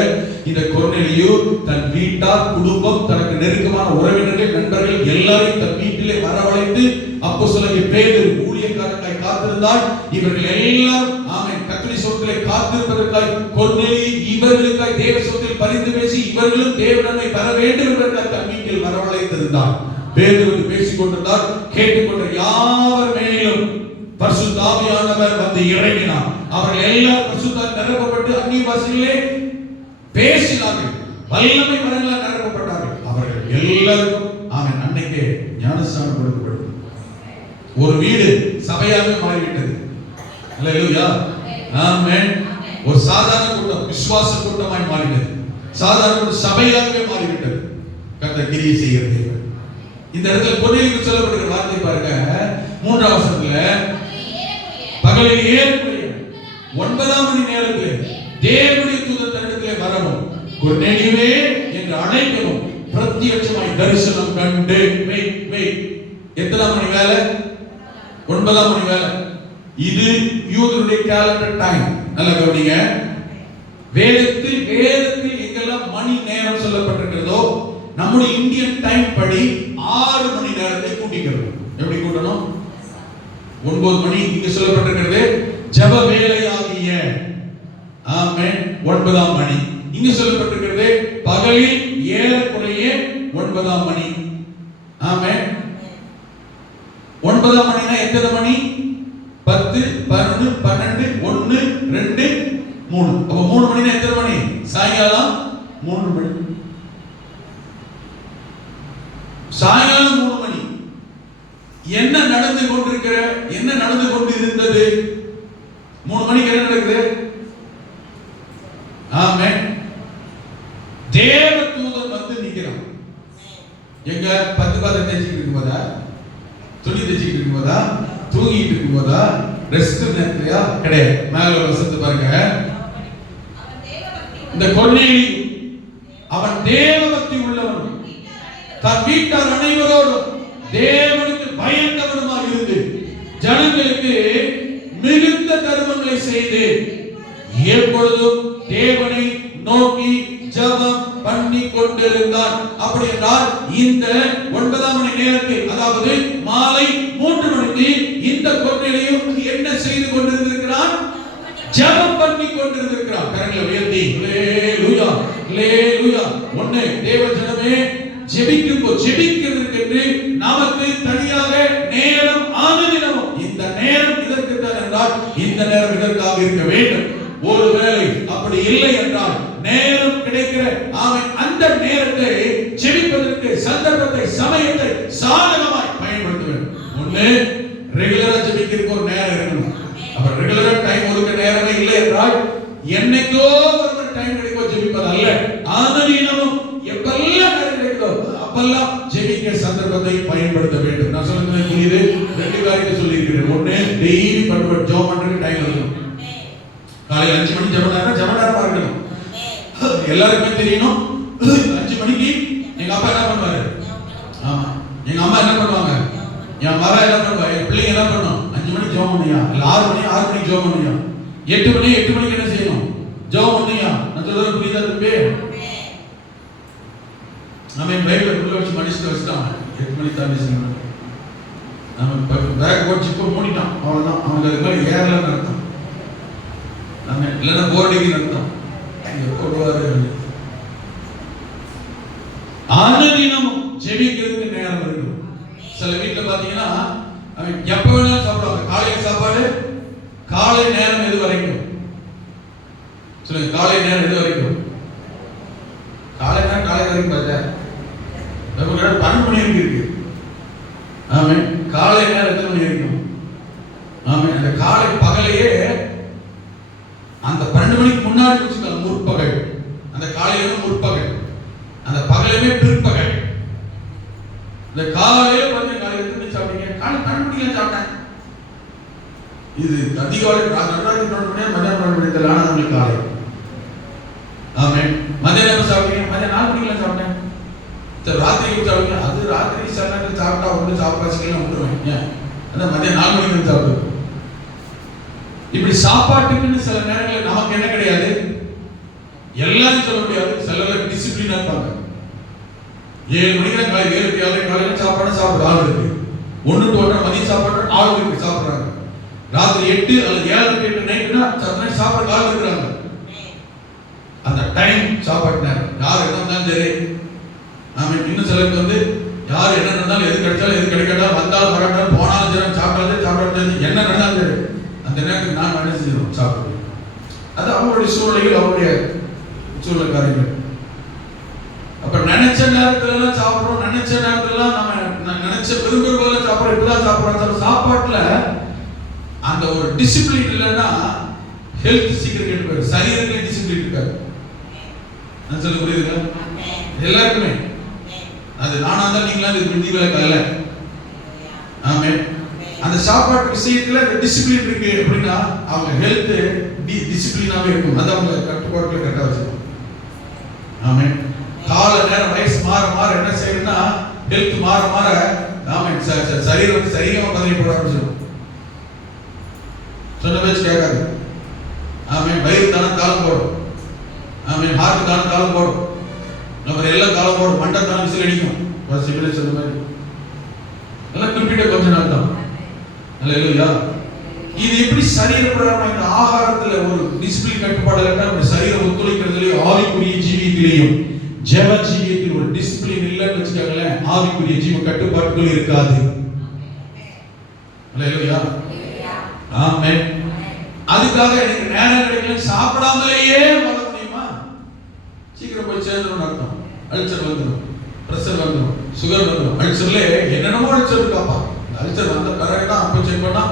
இந்த கொர்நேலியு தன் வீட்டார், குடும்பம், தனக்கு நெருக்கமான உறவினர்கள், நண்பர்கள் எல்லாரையும் தன் வீட்டிலே வரவழைத்து அப்போஸ்தலர் பேதுரு ஊழியக்காரனாய் காத்திருந்தார். இவர்கள் எல்லாரும் ஆமென் கர்த்தருடைய சொற்களை காத்திருப்பதற்காய் கொர்நேலியு இவர்களுக்காய் தேவ சொற்களில் பரிந்து பேசி இவர்களும் தேவனமை பெற வேண்டும் என்பதற்காக தன் வீட்டில் வரவழைத்திருந்தார். பேதுரு பேசிக் கொண்டிருந்தார். கேட்டுக்கொண்ட யாவர் மேலும் பரிசுத்த ஆவியானவர் வந்து இறங்கினார். அவர்கள் எல்லாரும் பரிசுத்தால் நிரப்பப்பட்டு அந்நிய பாஷையிலே பேசினார்கள். வல்லமை வரங்களால் நிரப்பப்பட்டார்கள். அவர்கள் எல்லாருக்கும் ஆமென் அன்னைக்கே ஞானஸ்நானம் கொடுக்கப்பட்டது. ஒரு வீடு சபையாக மாறிவிட்டது. அல்லேலூயா ஆமென். ஒரு சாதாரண கூட்டம் விசுவாச கூட்டமாய் மாறிவிட்டது. சாதாரண சபையாகவே மாறிவிட்டது. கர்த்தர் கிரியை செய்கிறது. இந்த இடத்துல கொர்நேலியுவுக்கு சொல்லப்படுகிற வார்த்தை பாருங்க. 3ஆம் வசனத்துல பகலில் ஏறக்குறைய 9ஆம் மணி நேரத்தில் தேவனுடைய தூதன் தன்னிடத்திலே வரவும் கொர்நேலியுவே என்று அழைக்கவும் பிரத்யட்சமாய் தரிசனம் கண்டு எத்தனாம் மணி வேலை? 9ஆம் மணி வேலை. இது யூதருடைய கேலண்டர் டைம். நல்லா கவனிங்க. வேதத்தில் எங்கெல்லாம் மணி நேரம் சொல்லப்பட்டிருக்கிறதோ நம்முடைய இந்தியன் டைம் படி 6 மணி நேரத்தை கூட்டிக்கிறோம். எப்படி கூட்டணும்? 9 மணி இங்க சொல்லப்பட்டிருக்கிறது ஜெப வேளையாகிய ஆமென் 9ஆம் மணி. இங்க சொல்லப்பட்டிருக்கிறது பகலில் ஏறக்குறைய 9ஆம் மணி. ஆமென். 9ஆம் மணினா எத்தனை மணி? 10 11 12 1 2 3. அப்ப 3 மணினா எத்தனை மணி? சாயங்காலம் 3 மணி. சாயங்காலம் 3 மணி. என்ன நடந்து கொண்டு இருந்தது? 3 மணிக்கு என்ன நடக்குது? ஆமென். தேவதூதன் வந்து நிக்கிறான். எங்க 10 பாதம் தேய்ச்சிட்டு இருக்கும்போதா? தேய்ச்சிட்டு இருக்கும்போதா, தூங்கிட்டு இருக்கும்போதா, ரெஸ்ட் நேரத்திலயா? கிடையாது. மேல வசனத்தை பாருங்க. இந்த கொர்நேலியு அவன் தேவபக்தி உள்ளவன், தன் வீட்டார் அனைவரோடும் தேவனுக்கு பயந்தவனுமாக இருந்து ஜனங்களுக்கு மிகுந்த தர்மங்களை செய்து எப்பொழுதும் தேவனை நோக்கி ஜெபம் பண்ணி கொண்டிருந்தான். அப்படி என்றால் இந்த 9 மணி நேரத்தில், அதாவது மாலை 3 மணிக்கு இந்த கொர்நேலியு என்ன செய்து கொண்டிருக்கிறான்? ஜெபம் பண்ணி கொண்டிருக்கிறான். கரங்களை உயர்த்தி ஹல்லேலூயா ஹல்லேலூயா. ஒண்ணே தேவ ஜனமே, ஜெபிக்கிறதுக்கு நமக்கு தனியாக நேரம் ஆனதினமும் இந்த நேரம் இதற்கு தான் என்றால் இந்த நேரம் இதற்காக இருக்க வேண்டும். ஒருவேளை அப்படி இல்லை என்றால் நேரம் கிடைக்கிற அவன் அந்த நேரத்தை ஜெபிப்பதற்கு சந்தர்ப்பத்தை சமயத்தை சாதகமாய் பயன்படுத்த வேண்டும். ஒண்ணு ரெகுலரா ஜெபிக்கிறதுக்கு ஒரு நேரம் இருக்கணும். அப்ப ரெகுலரா டைம் ஒதுக்க நேரமே இல்லை என்றால் என்னைக்கோ ஒரு டைம் கிடைக்கோ ஜெபிப்பது அல்ல. ஆனதினமும் எப்பெல்லாம் நேரம் கிடைக்குதோ அப்பெல்லாம் ஜெபிக்க சந்தர்ப்பத்தை பயன்படுத்த வேண்டும். நான் சொல்றது புரியுது? 2 காரியத்தை சொல்லி இருக்கிறேன். ஒண்ணு டெய்லி பண்ணுற ஜெபம் பண்றதுக்கு டைம் இருக்கணும். காலையில 5 மணிக்கு ஜெப நேரமா இருக்கணும். எல்லாருக்குமே தெரியணும். 5 மணிக்கு எங்க அப்பா என்ன பண்ணுவாரு? ஆமா, எங்க அம்மா என்ன பண்ணுவாங்க? என் மகன் என்ன பண்ணுவா? என் பிள்ளைங்க என்ன பண்ணும்? 5 மணிக்கு ஜெபம் பண்ணியா? இல்ல 6 மணிக்கு ஜெபம் பண்ணியா? 8 மணிக்கு என்ன செய்யணும்? ஜெபம் பண்ணியா? நான் சொல்றது புரியுதா தம்பி? நம்ம பைபிள் உள்ள வச்சு மனுஷன் வச்சுட்டான். 8 மணிக்கு தான் செய்யணும். நம்ம பேக் போட்டு ஜிப்பை மூடிட்டான், அவ்வளவுதான். அவனுக்கு அதுக்கு மேலே ஏறலன்னு அர்த்தம். நம்ம இல்லைன்னா போர்டிங்னு அர்த்தம். ஆனதினமும் ஜெபிக்கிறதுக்கு நேரம் இருக்கு. சில வீட்டுல பாத்தீங்கன்னா எப்ப வேணாலும் சாப்பிடுவாங்க. காலையில சாப்பாடு காலை நேரம் எது வரைக்கும் சொல்லுங்க? காலை நேரம் எது வரைக்கும்? காலை நேரம் காலை வரைக்கும் பார்த்தேன் 12 மணி வரைக்கும் இருக்கு. ஆமே, காலை நேரம் எத்தனை மணி வரைக்கும்? ஆமே, அந்த காலை பகலையே அந்த 12 மணிக்கு முன்னாடி வச்சுக்கலாம் முற்பகல். அந்த காலையில முற்பகல், அந்த பகலுமே பிற்பகல். இந்த காலையில வந்து காலையில எத்தனை சாப்பிட்டீங்க? காலை 12 மணிக்கு சாப்பிட்டேன். இது அதிகாலை நடுராத்திரி 12 மணி மதியம் 12 மணி தெரியல. ஆனா உங்களுக்கு காலை. ஆமே, மதியம் எப்ப சாப்பிட்டீங்க? மதியம் 4 மணிக்கு சாப்பிட்டேன். ராத்திரி சாப்பிட்டீங்க? அது ராத்திரி சில நேரத்தில் சாப்பிட்டா ஒன்று சாப்பிடாச்சுக்கலாம் விட்டுருவேன். அந்த மதியம் 4 மணிக்கு சாப்பிடுவேன். இப்படி சாப்பாட்டுக்குன்னு சில நேரங்களில் நமக்கு என்ன கிடையாது, எல்லாரும் சொல்ல முடியாது. சிலர் டிசிப்ளினா இருப்பாங்க. 7 மணிக்கு காலை 7 காலையில சாப்பாடு சாப்பிட ஆள் இருக்கு. 1 to 1 மதியம் சாப்பாடு ஆள் இருக்கு சாப்பிடுறாங்க. ராத்திரி 8 அல்லது 7 to 8 நைட்னா சாப்பாடு ஆள் இருக்கிறாங்க. அந்த டைம் சாப்பாடு நேரம் யார் என்ன இருந்தாலும் சரி. நாம இன்னும் சிலருக்கு வந்து யார் என்ன நடந்தாலும் எது கிடைச்சாலும் எது கிடைக்காட்டாலும் வந்தாலும் வராட்டாலும் போனாலும் சரி சாப்பிட்டாலும் என்ன நடந்தாலும் சரி அந்த நேரத்துக்கு நான் என்ன செய்யணும்? சாப்பிடுவேன். அது அவங்களுடைய சூழ்நிலைகள், அவங்களுடைய சூழ்நிலை காரியங்கள். அப்ப நினைச்ச நேரத்துல எல்லாம் சாப்பிடுறோம், நினைச்ச நேரத்துல நம்ம நினைச்ச விரும்புற போல சாப்பிடுறோம். இப்பதான் சாப்பிடுறோம். சாப்பாட்டுல அந்த ஒரு டிசிப்ளின் இல்லைன்னா ஹெல்த் சீக்கிரம் கெட்டு போயிடும். சரீரத்திலே டிசிப்ளின் இருக்காது. நான் சொல்ல புரியுதுங்க? எல்லாருக்குமே அது நானா தான் நீங்களா இது விந்தி வேலை அல்ல. ஆமே, அந்த சாப்பாட்டு விஷயத்துல அந்த டிசிப்ளின் இருக்கு அப்படின்னா அவங்க ஹெல்த் டிசிப்ளினாவே இருக்கும். அது அவங்க கட்டுப்பாட்டுல கரெக்டா வச்சுக்கணும். ஆமே, கால நேரம் வயசு மாற மாற என்ன செய்யணும்னா ஹெல்த் மாற மாற ஆமே சரீரம் சரியா பதவி போட ஆரம்பிச்சிடும். சொன்ன பேச்சு கேட்காது. ஆமே, வயிறு தானே காலம் போடும். ஆமே, ஹார்ட் தானே காலம் போடும். நம்ம எல்லாம் காலம் போடும். மண்டை தானே விசில் அடிக்கும். சிவில சொன்ன மாதிரி எல்லாம் குறிப்பிட்ட கொஞ்ச நாள் தான். அல்லேலூயா. இது எப்படி சரீரப்பிரகாரமா இந்த ஆகாரத்துல ஒரு டிசிப்ளின் கட்டுப்பாடு இல்லைன்னா நம்ம சரீரம் ஒத்துழைக்கிறதுலயும் ஆவிக்குரிய ஜீவியத்திலையும் ஜெப ஜீவியத்தில் ஒரு டிசிப்ளின் இல்லைன்னு வச்சுக்கோங்களேன், ஆவிக்குரிய ஜீவ கட்டுப்பாட்டுக்குள் இருக்காது. அல்லேலூயா. ஆமென். அதுக்காக எனக்கு நேரம் கிடைக்கல சாப்பிடாமலேயே வாழ முடியுமா? சீக்கிரம் போய் சேர்ந்துடும் அர்த்தம். அல்சர் வந்துடும், பிரஷர் வந்துடும், சுகர் வந்துடும். அல்சர்ல என்னென்னமோ அல்சர் இருக்காப்பா. அல்சர் வந்த பிறகு தான் அப்போ செக் பண்ணா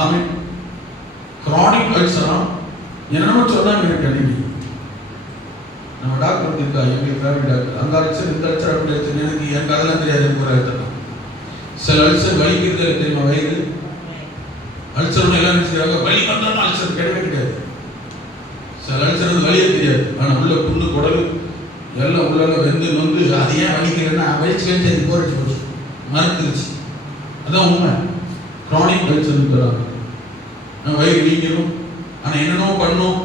ஆமே கிரானிக் அல்சரா என்னென்னமோ சொன்னாங்க. எனக்கு அன்னைக்கு நம்ம டாக்டர் வந்து இருக்கா, எங்களுக்கு ஃபேமிலி டாக்டர், அங்கே அல்சர் இந்த அல்சர் அப்படி அல்சர் எனக்கு அதெல்லாம் தெரியாது. எனக்கு ஒரு அல்சர் சில அல்சர் வலிக்கிறது தெரியுமா? வயிறு அல்சர் எல்லாம் நினைச்சுக்கிறாங்க வலி வந்தாலும் அல்சர் கிடையவே கிடையாது. சில அல்சர் வலியே தெரியாது, ஆனா உள்ள புண்ணு குடல் எல்லாம் உள்ள வெந்து வந்து அது ஏன் வலிக்கிறேன்னா வலிச்சு வச்சு அது போரிச்சு போச்சு மறுத்துருச்சு. அதான் உண்மை. கிரானிக் அல்சர் வயிறு வீங்கணும், ஆனா என்னென்னோ பண்ணும்,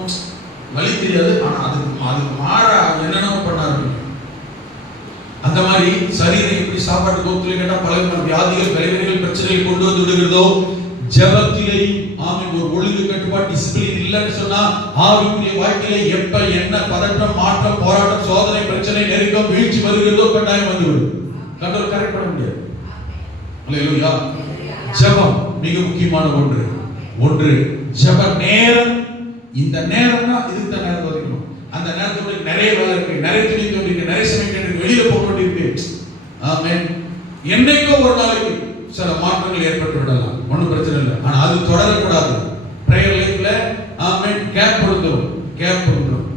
வலி தெரியாது, ஆனா அதுக்கு மாற என்னென்னோ பண்ண ஆரம்பிக்கும். அந்த மாதிரி சரீரம் எப்படி சாப்பாட்டு கோத்துல கேட்டா பல வியாதிகள், விளைவுகள், பிரச்சனைகள் கொண்டு வந்து விடுகிறதோ, ஜெபத்திலேயும் ஆமென் ஒரு ஒழுங்கு கட்டுப்பாடு டிசிப்ளின் இல்லைன்னு சொன்னா ஆவிக்குரிய வாழ்க்கையில எப்ப என்ன பதட்டம், மாற்றம், போராட்டம், சோதனை, பிரச்சனை, நெருக்கம், வீழ்ச்சி வருகிறதோ கட்டாயம் வந்துவிடும். கண்ட்ரோல் கரெக்ட் பண்ண முடியாது. அல்லேலூயா. ஜெபம் மிக முக்கியமான ஒன்று ஜெப நேரம். இந்த நேரம் தான் இதுக்கு தான் நேரம் ஒதுக்கணும். அந்த நேரத்துல நிறைய வேலை இருக்கு, நிறைய துணி இருக்கு, நிறைய சமைக்க வெளியில போக வேண்டியிருக்கு. ஆமென். என்னைக்கோ ஒரு நாளைக்கு சில மாற்றங்கள் ஏற்பட்டு விடலாம், ஒன்றும் பிரச்சனை இல்லை. ஆனா அது தொடரக்கூடாது. பிரேயர் லைஃப்ல ஆமென் கேப் கொடுத்துரும்,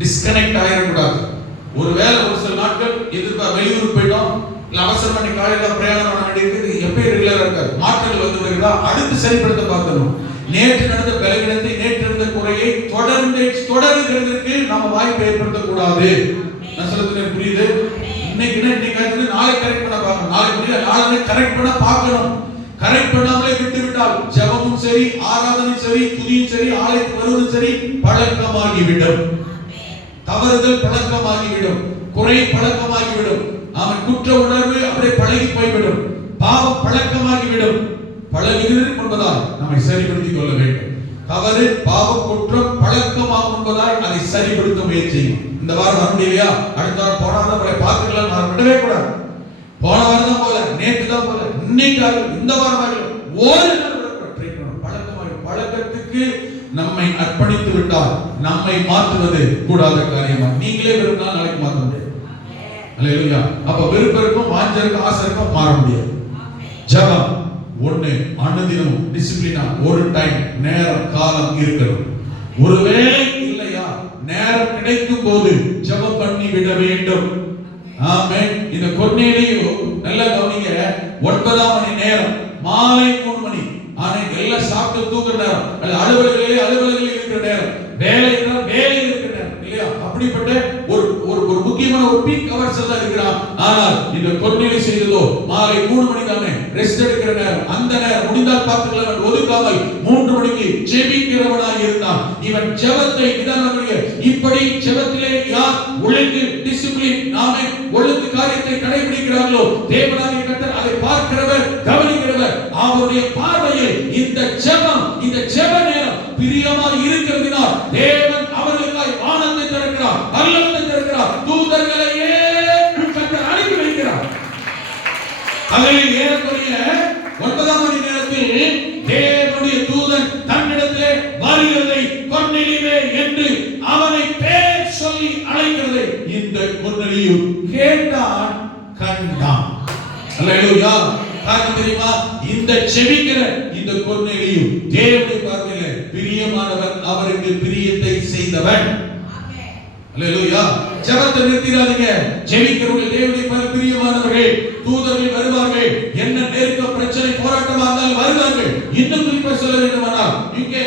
டிஸ்கனெக்ட் ஆயிடக்கூடாது. ஒருவேளை ஒரு சில நாட்கள் வெளியூருக்கு போயிட்டோம், இல்ல அவசரமா நீ காலையில பிரயாணம் பண்ண வேண்டியிருக்கு, எப்பயும் ரெகுலரா இருக்காது. மாற்றங்கள் வந்து விடுகிறதா அடுத்து செயல்படுத்த பார்க்கணும். நேற்று நடந்த பலவீனத்தை, நேற்று நடந்த குறையை தொடர்கிறதுக்கு நம்ம வாய்ப்பு ஏற்படுத்தக்கூடாது. நான் சொல்றது புரியுது? இன்னைக்கு நாளை கரெக்ட் பண்ண பார்க்கணும், நாளை முடியல நாளை கரெக்ட் பண்ண பார்க்கணும். கரெக்ட் பண்ணாமலே விட்டு விட்டால் ஜெபமும் சரி, ஆராதனையும் சரி, துதியும் சரி, ஆலயத்துக்கு வருவதும் சரி பழக்கமாகிவிடும். தவறுதல் பழக்கமாகிவிடும், குறை பழக்கமாகிவிடும், அவன் குற்ற உணர்வு அப்படியே பழகி போய்விடும், பாவம் பழக்கமாகிவிடும். பழகுகிறது என்பதால் நம்மை சரிப்படுத்திக் கொள்ள வேண்டும். தவறு, பாவம், குற்றம் பழக்கமாகும் என்பதால் அதை சரிப்படுத்த முயற்சி செய்யும். இந்த வாரம் வர முடியலையா, அடுத்த வாரம் போனாதான் போல பார்த்துக்கலாம், நான் விடவே கூடாது. போன வாரம் தான் போல, நேற்று தான் போல, இன்னைக்கு இந்த வாரம் ஒரு பழக்கத்துக்கு நம்மை அர்ப்பணித்து விட்டால் நம்மை மாற்றுவது கூடாத காரியமா. நீங்களே விரும்பினால் நாளைக்கு மாற்ற முடியாது. அல்லேலூயா. அப்ப விருப்பம், வாஞ்சருக்கும், ஆசைக்கும் மாற முடியாது. ஜெபம் ஒண்ணு அனுதினம் டிசிப்ளினா ஒரு டைம் நேரம் காலம் இருக்கணும். ஒருவேளை இல்லையா நேரம் கிடைக்கும் போது ஜெபம் பண்ணி விட வேண்டும். ஆமென். இந்த கொர்நேலியு நல்லா கவனிங்க, 9 மணி நேரம் மாலை 3 மணி, ஆனா எல்லாம் சாப்பிட்டு தூங்குற நேரம், அல்ல அலுவலகங்களில் இருக்கிற நேரம், வேலை இருக்கிற நேரம் இல்லையா, அப்படிப்பட்ட ஒரு முக்கியமான ஒரு பீக் ஹவர்ஸ் எல்லாம் இருக்கிறான். ஆனால் இந்த கொர்நேலியு செய்ததோ மாலை 3 மணி தானே ரெஸ்ட் எடுக்கிற நேரம், அந்த நேரம் முடிந்தால் பார்த்துக்கலாம் ஒதுக்காமல் 3 மணிக்கு ஜெபிக்கிறவனாக இருந்தான். இவன் ஜெபத்தை இப்படி ஜெபத்திலே யார் ஒழுங்கு டிசிப்ளின் நாமே ஒழுங்கு காரியத்தை கடைபிடிக்கிறார்களோ தேவனாகிய கர்த்தர் அதை பார்க்கிறவர், கவனிக்கிறவர். அவருடைய பார்வையில் இந்த ஜெப நேரம் பிரியமா இருக்கிறதினால் தேவன் அவர்களுக்காய் வானத்தை திறக்கிறார், பரலோகத்தை திறக்கிறார், தூதர்களையே கர்த்தர் அனுப்பி வைக்கிறார். அதில் ஏறக்குறைய 9 மணி நேரத்தில் தேவனுடைய தூதன் தன்னிடத்திலே வருகிறதை கொர்நேலியுவே என்று அவனை பேர் சொல்லி அழைக்கிறதை இந்த கொர்நேலியு கேட்டான், கண்டான். அல்லேலூயா. காரணம் தெரியுமா? இந்த செபிக்கிற இந்த கொர்நேலியு தேவனுடைய பார்வையிலே பிரியமானவன், அவருக்கு பிரியத்தை செய்தவன். அல்லேலூயா. ஜெபத்தை நிறுத்திடாதீங்க. ஜெபிக்கிறவர்கள் தேவனுடைய பிரியமானவர்கள், தூதர்கள் வருவார்கள். என்ன நெருக்க பிரச்சனை போராட்டமா இருந்தாலும் வருவார்கள். இன்னும் குறிப்பாக சொல்ல வேண்டுமானால் இங்கே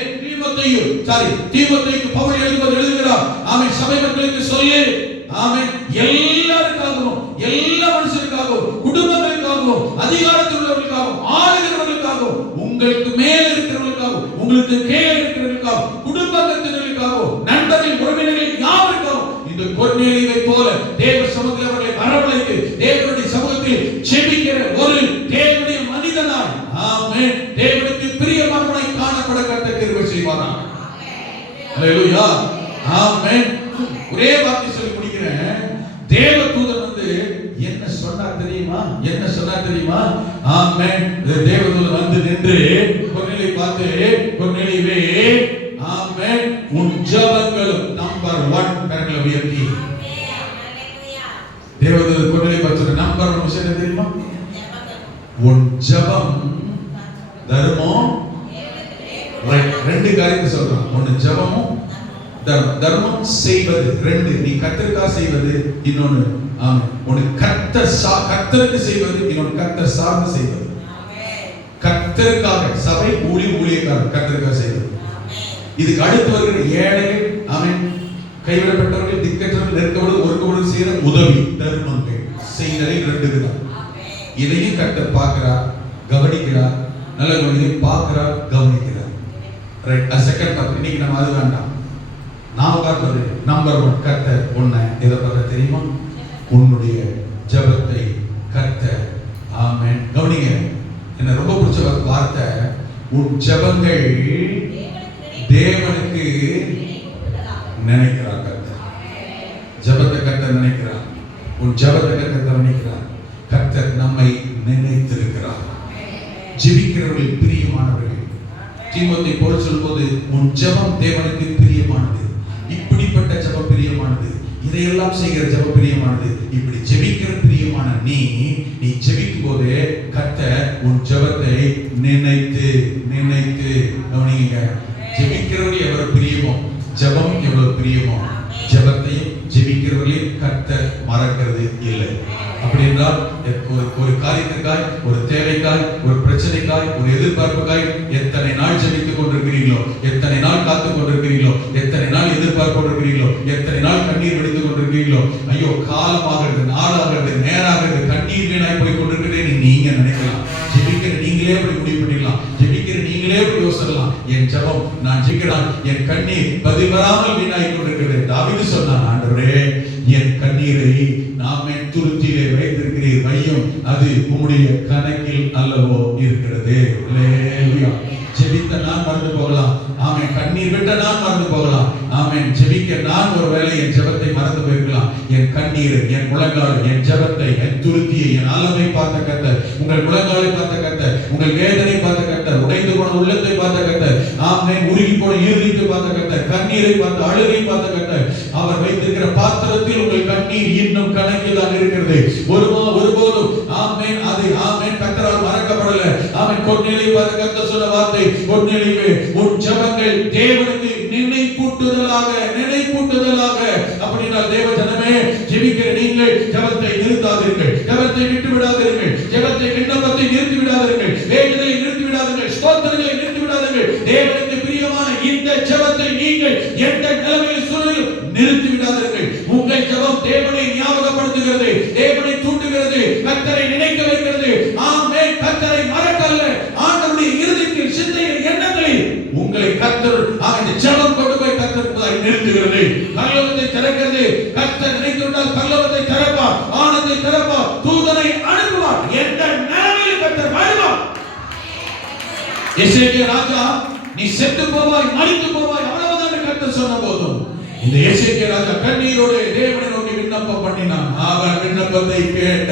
தீமோத்தேயுக்கு பவுல் எழுதுகிறார். ஆமென். சபை மக்களுக்கு சொல்லு, ஆமென், எல்லாருக்காகவும், எல்லா மனுஷருக்காகவும், குடும்பங்களுக்காகவும், அதிகாரத்தில் உள்ளவர்களுக்காகவும், ஆளுகிறவர்களுக்காகவும், உங்களுக்கு மேல் இருக்கிறவர்களுக்காகவும், உங்களுக்கு கீழே இருக்கிறவர்களுக்காகவும், குடும்பத்தினர்களுக்காகவும், நண்பர்கள், உறவினர்கள் யாருக்காகவும் இந்த கொர்நேலியுவை போல தேவ சமூகத்தில் அவர்களை வரவழைத்து தேவனுடைய சமூகத்தில் ஜெபிக்கிற ஒரு தேவனுடைய மனிதனாய், ஆமென், தேவனுக்கு பிரியமானவனாய் காணப்பட கர்த்தர் கிருபை செய்வாராக. அல்லேலூயா. ஆமென். ஒரே வார்த்தை சொல்லி முடிக்கிறேன். தேவதூதன் என்ன சொன்னார் தெரியுமா? ஆமென். தேவதூதன் வந்து நின்று கொர்நேலியை பார்த்து, கொர்நேலியுவே, ஆமென், உன் ஜெபங்களும் நம்பர் 1 கரங்களை உயர்த்தி. தேவதூதன் கொர்நேலியை பார்த்து நம்பர் 1 விஷயம் தெரியுமா? உன் ஜெபம், தர்மம், ரெண்டு காரியத்தை சொல்றான். ஒன்னு ஜெபமும் தர்மம் செய்வது ரெண்டு. நீ கர்த்தருக்காக செய்வது இன்னொன்னு. ஆமென். ஒன்னு கர்த்தருக்கு செய்வது, இன்னொன்னு கர்த்தர் சார்ந்து செய்வது. கர்த்தருக்காக சபை ஊழியக்காரர் கர்த்தருக்காக செய்வது. இதுக்கு அடுத்து வருகிற ஏழைகள், ஆமென், கைவிடப்பட்டவர்கள், திக்கற்றவர்கள், நெருக்கப்படுவது, ஒருக்கப்படுவது செய்யற உதவி, தர்மங்கள் செய்தலை ரெண்டு விதம். இதையும் கர்த்தர் பார்க்கிறார், கவனிக்கிறார். நல்ல கவனியை பார்க்கிறார், கவனிக்கிறார். ரைட். செகண்ட் பார்த்து இன்னைக்கு நம்ம அது வேண்டாம். நாம பார்ப்பது நம்பர் 1 கர்த்தர் உன்னை எதை பார்க்க தெரியுமா? உன்னுடைய ஜெபத்தை கர்த்தர். ஆமென். கவனிங்க, என்ன ரொம்ப பிடிச்ச வார்த்தை, உன் ஜெபங்கள் தேவனுக்கு நினைக்கிறார் கர்த்தர். ஜெபத்தை கர்த்தர் நினைக்கிறார். உன் ஜெபத்தை கர்த்தர் கவனிக்கிறார். கர்த்தர் நம்மை நினைத்திருக்கிறார். ஜெபிக்கிறவர்கள் பிரியமானவர்கள். தீமோத்தேயு பவுல் சொல்லும்போது உன் ஜெபம் தேவனுக்கு பிரியமானது. இப்படிப்பட்ட ஜெபம் பிரியமானது. இதையெல்லாம் செய்கிற ஜெபம் பிரியமானது. இப்படி ஜெபிக்கிற பிரியமான நீ ஜெபிக்கும் போது கர்த்தர் உன் ஜெபத்தை நினைத்து நினைத்து கவனிங்க. ஜெபிக்கிறவர்கள் எவ்வளவு பிரியமோ, ஜெபம் எவ்வளவு பிரியமோ, ஜெபத்தையும் ஜெபிக்கிறவர்களையும் கர்த்தர் மறக்கிறது இல்லை. அப்படி என்றால் ஒரு காரியத்துக்காய், ஒரு தேவைக்காய், ஒரு பிரச்சனைக்காய், ஒரு எதிர்பார்ப்புக்காய் எத்தனை நாள் ஜெபித்துக் கொண்டிருக்கிறீர்களோ, எத்தனை நாள் காத்துக் கொண்டிருக்கிறீர்களோ, எத்தனை நாள் எதிர்பார்ப்பு கொண்டிருக்கிறீர்களோ, எத்தனை நாள் கண்ணீர் வடித்துக் கொண்டிருக்கிறீர்களோ, ஐயோ காலமாகிறது, நாளாகிறது, நேராகிறது, கண்ணீர் வீணாய் போய் கொண்டிருக்கிறேன் நீங்க நினைக்கலாம். ஜெபிக்கிற நீங்களே அப்படி முடிவு பண்ணிடலாம். ஜெபிக்கிற நீங்களே அப்படி யோசிக்கலாம், என் ஜெபம், நான் ஜெபிக்கிறான், என் கண்ணீர் பதில் வராமல் வீணாய் கொண்டிருக்கிறது. தாவீது சொன்னான், ஆண்டவரே என் கண்ணீரை நாம் என் துருத்தியிலே வைத்திருக்கிறீர், வையும் அது உம்முடைய கணக்கில் அல்லவோ இருக்கிறது. அல்லேலூயா. ஜெபித்த நான் மறந்து போகலாம். ஆமென். கண்ணீர் விட்ட நான் மறந்து போகலாம். ஆமென். ஜெபிக்க நான் ஒருவேளை என் ஜெபத்தை மறந்து போயிருக்கலாம். என் கண்ணீர், என் முழங்கால், என் ஜெபத்தை, என் துருத்தியை, என் அளவை பார்த்த கர்த்தர், உங்கள் முழங்காலை பார்த்த கர்த்தர், உங்கள் வேதனை பார்த்த கர்த்தர், உடைந்து போன உள்ளத்தை பார்த்த கர்த்தர், ஆமென், உருகி போன இருதயத்தை பார்த்த கர்த்தர், கண்ணீரை பார்த்த, அழுகை பார்த்த கர்த்தர். அவர் வைத்திருக்கிற பாத்திரத்தில் உங்கள் கண்ணீர் இன்னும் கணக்கில் தான் இருக்கிறது. ஒருபோதும் ஆமென் அது ஆமென் கர்த்தரால் மறக்கப்படல. ஆமென். கொர்நேலியை பார்த்த கர்த்தர் சொன்ன வார்த்தை, கொர்நேலியே உன் ஜெபங்கள் தேவனுக்கு நினைப்பூட்டுதலாக. அப்படினா தேவ ஜனமே, ஜெபிக்கிற நீங்கள் ஜெபத்தை நிறுத்தாதீர்கள், ஜெபத்தை விட்டு விடாதீர்கள், ஜெபத்தை விண்ணப்பத்தை நிறுத்தி விடாதீர்கள், வேண்டுதலை நிறுத்தி விடாதீர்கள், ஸ்தோத்திரங்களை நிறுத்தி விடாதீர்கள். தேவனுக்கு பிரியமான இந்த ஜெபத்தை நீங்கள் எந்த நிலைமையில் சூழலில் நிறுத்தி விடாதீர்கள். உங்கள் ஜெபம் தேவனை ஞாபகப்படுத்துகிறது, தேவனை தூண்டுகிறது, கர்த்தரை நினைக்க வைக்கிறது. ஆமென். கர்த்தரை மறக்கல்ல, ஆண்டவருடைய இருதயத்தில், சிந்தையில், எண்ணங்களில் உங்களை கர்த்தர் அந்த ஜெபம் கொண்டு போய் கர்த்தருக்கு நிறுத்துகிறது, பரலோகத்தை திறக்கிறது. கர்த்தர் நினைத்துவிட்டால் பரலோகத்தை திறப்பார், ஆனந்தத்தை திறப்பார், தூதனை அனுப்புவார், எந்த நிலைமையில் கர்த்தர் வருவார். எசேக்கியா ராஜா, நீ செத்து போவாய், மரித்து போவாய், அவ்வளவுதான் கர்த்தர் சொன்ன போதும் இந்த எசேக்கியா ராஜா கண்ணீரோடு தேவனை நோக்கி விண்ணப்பம் பண்ணினான். அவன் விண்ணப்பத்தை கேட்ட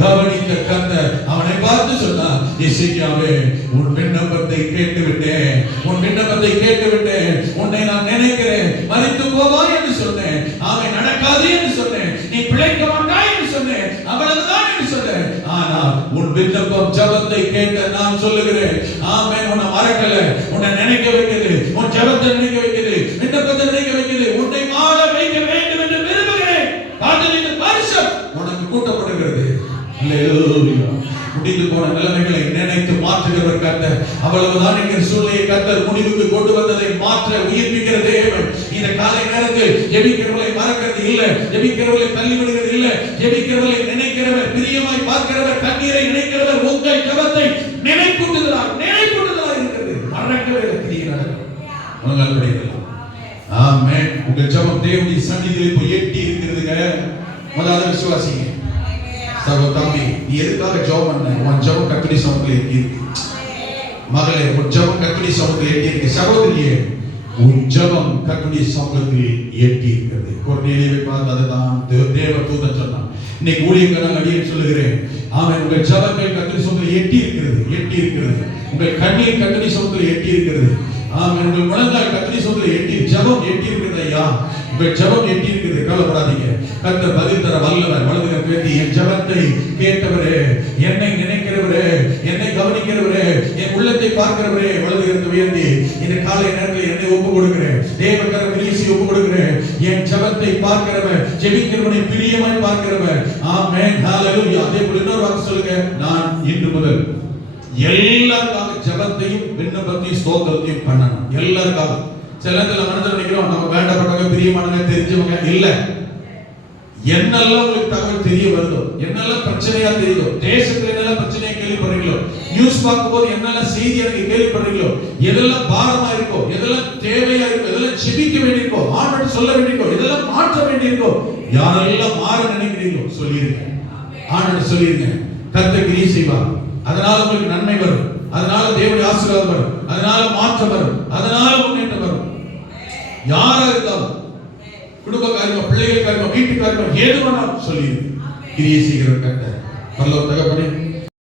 கவனித்த கர்த்தர் அவனை பார்த்து சொன்னார், எசேக்கியாவே உன் விண்ணப்பத்தை கேட்டு விட்டேன், உன் விண்ணப்பத்தை கேட்டு விட்டேன், உன்னை நான் நினைக்கிறேன், மரித்து போவாய் என்று சொன்னேன், அவன் நடக்காது என்று சொன்னேன், நீ பிழைக்க மாட்டாய் என்று சொன்னேன், அவ்வளவுதான் என்று சொன்னேன். ஆனால் உன் விண்ணப்பம் ஜெபத்தை கேட்ட நான் சொல்லுகிறேன், ஆமென், உன்னை மறக்கல, உன்னை நினைக்க வைக்கிறது, உன் ஜெபத்தை நினைக்க வைக்கிறது, விண்ணப்பத்தை நினைக்க வைக்கிறது, உன்னை வாழ வைக்க வேண்டும் என்று விரும்புகிறேன். பாதலின் வருஷம் உனக்கு கூட்டப்படுகிறது. அல்லேலூயா. முடிந்து போன நிலைமைகளை நினைத்து மாற்றுகிறவர் கர்த்தர். அவ்வளவுதான் எங்கள் சூழ்நிலையை கர்த்தர் முடிவுக்கு கொண்டு வந்ததை மாற்ற உயிர்ப்பிக்கிற தேவன். இந்த காலை நேரத்தில் ஜெபிக்கிறவர்களை மறக்கிறது இல்லை, ஜெபிக்கிறவர்களை தள்ளிவிடுகிறது இல்லை, ஜெபிக்கிறவர்களை நினைக்கிறவர், பிரியமாய் பார்க்கிறவர், கண்ணீரை நினைக்கிறவர், உங்கள் ஜெபத்தை நினைப்பூட்டுகிறார் இருக்கிறது. மறக்கவே இருக்கிறார். உங்களால் கிடைக்கலாம். ஆமென். உங்கள் ஜெபம் தேவனுடைய சந்நிதியில் போய் எட்டி இருக்கிறதுங்க. முதலாவது விசுவாசிங்க. தம்பி, நீ எதுக்காக ஜெபம் பண்ண? உன் ஜெபம் கர்த்தருடைய சமூகத்தில் எட்டி இருக்கு. மகளே, உன் ஜெபம் கர்த்தருடைய சமூகத்தில் எட்டி இருக்கு. சகோதரியே, உன் ஜெபம் கர்த்தருடைய சமூகத்தில் எட்டி இருக்கிறது. கொர்நேலியை பார்த்து அதுதான் தேவ தூதன் சொன்னான். இன்னைக்கு ஊழியக்காரன் அடியேன் சொல்லுகிறேன், ஆமென், உங்கள் ஜெபங்கள் கர்த்தருடைய சமூகத்தில் எட்டி இருக்கிறது. உங்கள் கண்ணீர் கர்த்தருடைய சமூகத்தில் எட்டி இருக்கிறது. ஆமென். உங்கள் முழங்கால் கர்த்தருடைய சமூகத்தில் எட்டி, ஜெபம் எட்டி இருக்கிறது. ஐயா, உங்கள் ஜெபம் எட்டி இருக்கிறது, கவலைப்படாதீங்க. கர்த்தர் பதில் தர வல்லவர். வலதுகரம் உயர்த்தி, என் ஜெபத்தை கேட்டவரே, என்னை நினைக்கிறவரே, என்னை கவனிக்கிறவரே, என் உள்ளத்தை பார்க்கிறவரே, வலதுகரத்தை உயர்த்தி இந்த காலை நேரத்தில் என்னை ஒப்பு கொடுக்கிறேன். தேவக்கரம் வீசி ஒப்பு பார்க்கிறவர், ஜெபிக்கிறவனை பிரியமாய் பார்க்கிறவர். ஆமென், ஹalleluya. அதே போல இன்னொரு வாக்கு சொல்லுங்க, நான் இன்று முதல் எல்லாருக்காக ஜெபத்தையும் விண்ணப்பத்தையும் ஸ்தோத்திரத்தையும் பண்ணணும். எல்லாருக்காக. சில நேரத்துல மனதில் நினைக்கிறோம், நம்ம வேண்டப்பட்டவங்க, பிரியமானவங்க, தெரிஞ்சவங்க இல்ல. என்னெல்லாம் உங்களுக்கு தகவல் தெரிய வருதோ, என்னெல்லாம் பிரச்சனையா தெரியுதோ, தேசத்துல என்னெல்லாம் பிரச்சனையா கேள்விப்படுறீங்களோ, நியூஸ் பார்க்கும்போது என்னெல்லாம் செய்தி எனக்கு கேள்விப்படுறீங்களோ, எதெல்லாம் பாரமா இருக்கோ, எதெல்லாம் தேவையா இருக்கோ, எதெல்லாம் செபிக்க வேண்டியிருக்கோ, ஆண்டவர்கிட்ட சொல்ல வேண்டியிருக்கோ, எதெல்லாம் மாற்ற வேண்டியிருக்கோ, யாரெல்லாம் மாற நினைக்கிறீங்களோ சொல்லிருங்க. ஆண்டவர்கிட்ட சொல்லிருங்க. கர்த்தர் கிரியை செய்வார். அதனால உங்களுக்கு நன்மை வரும், அதனால தேவனுடைய ஆசீர்வாதம் வரும், அதனால மாற்றம் வரும், அதனால முன்னேற்றம் வரும். யாரா இருந்தாலும், குடும்ப காரியமா, பிள்ளைகள் காரியமா, வீட்டு காரியமா, ஏதுவானாலும் சொல்லி கிரியை செய்கிற கர்த்தர். பரலோக தகப்பனே,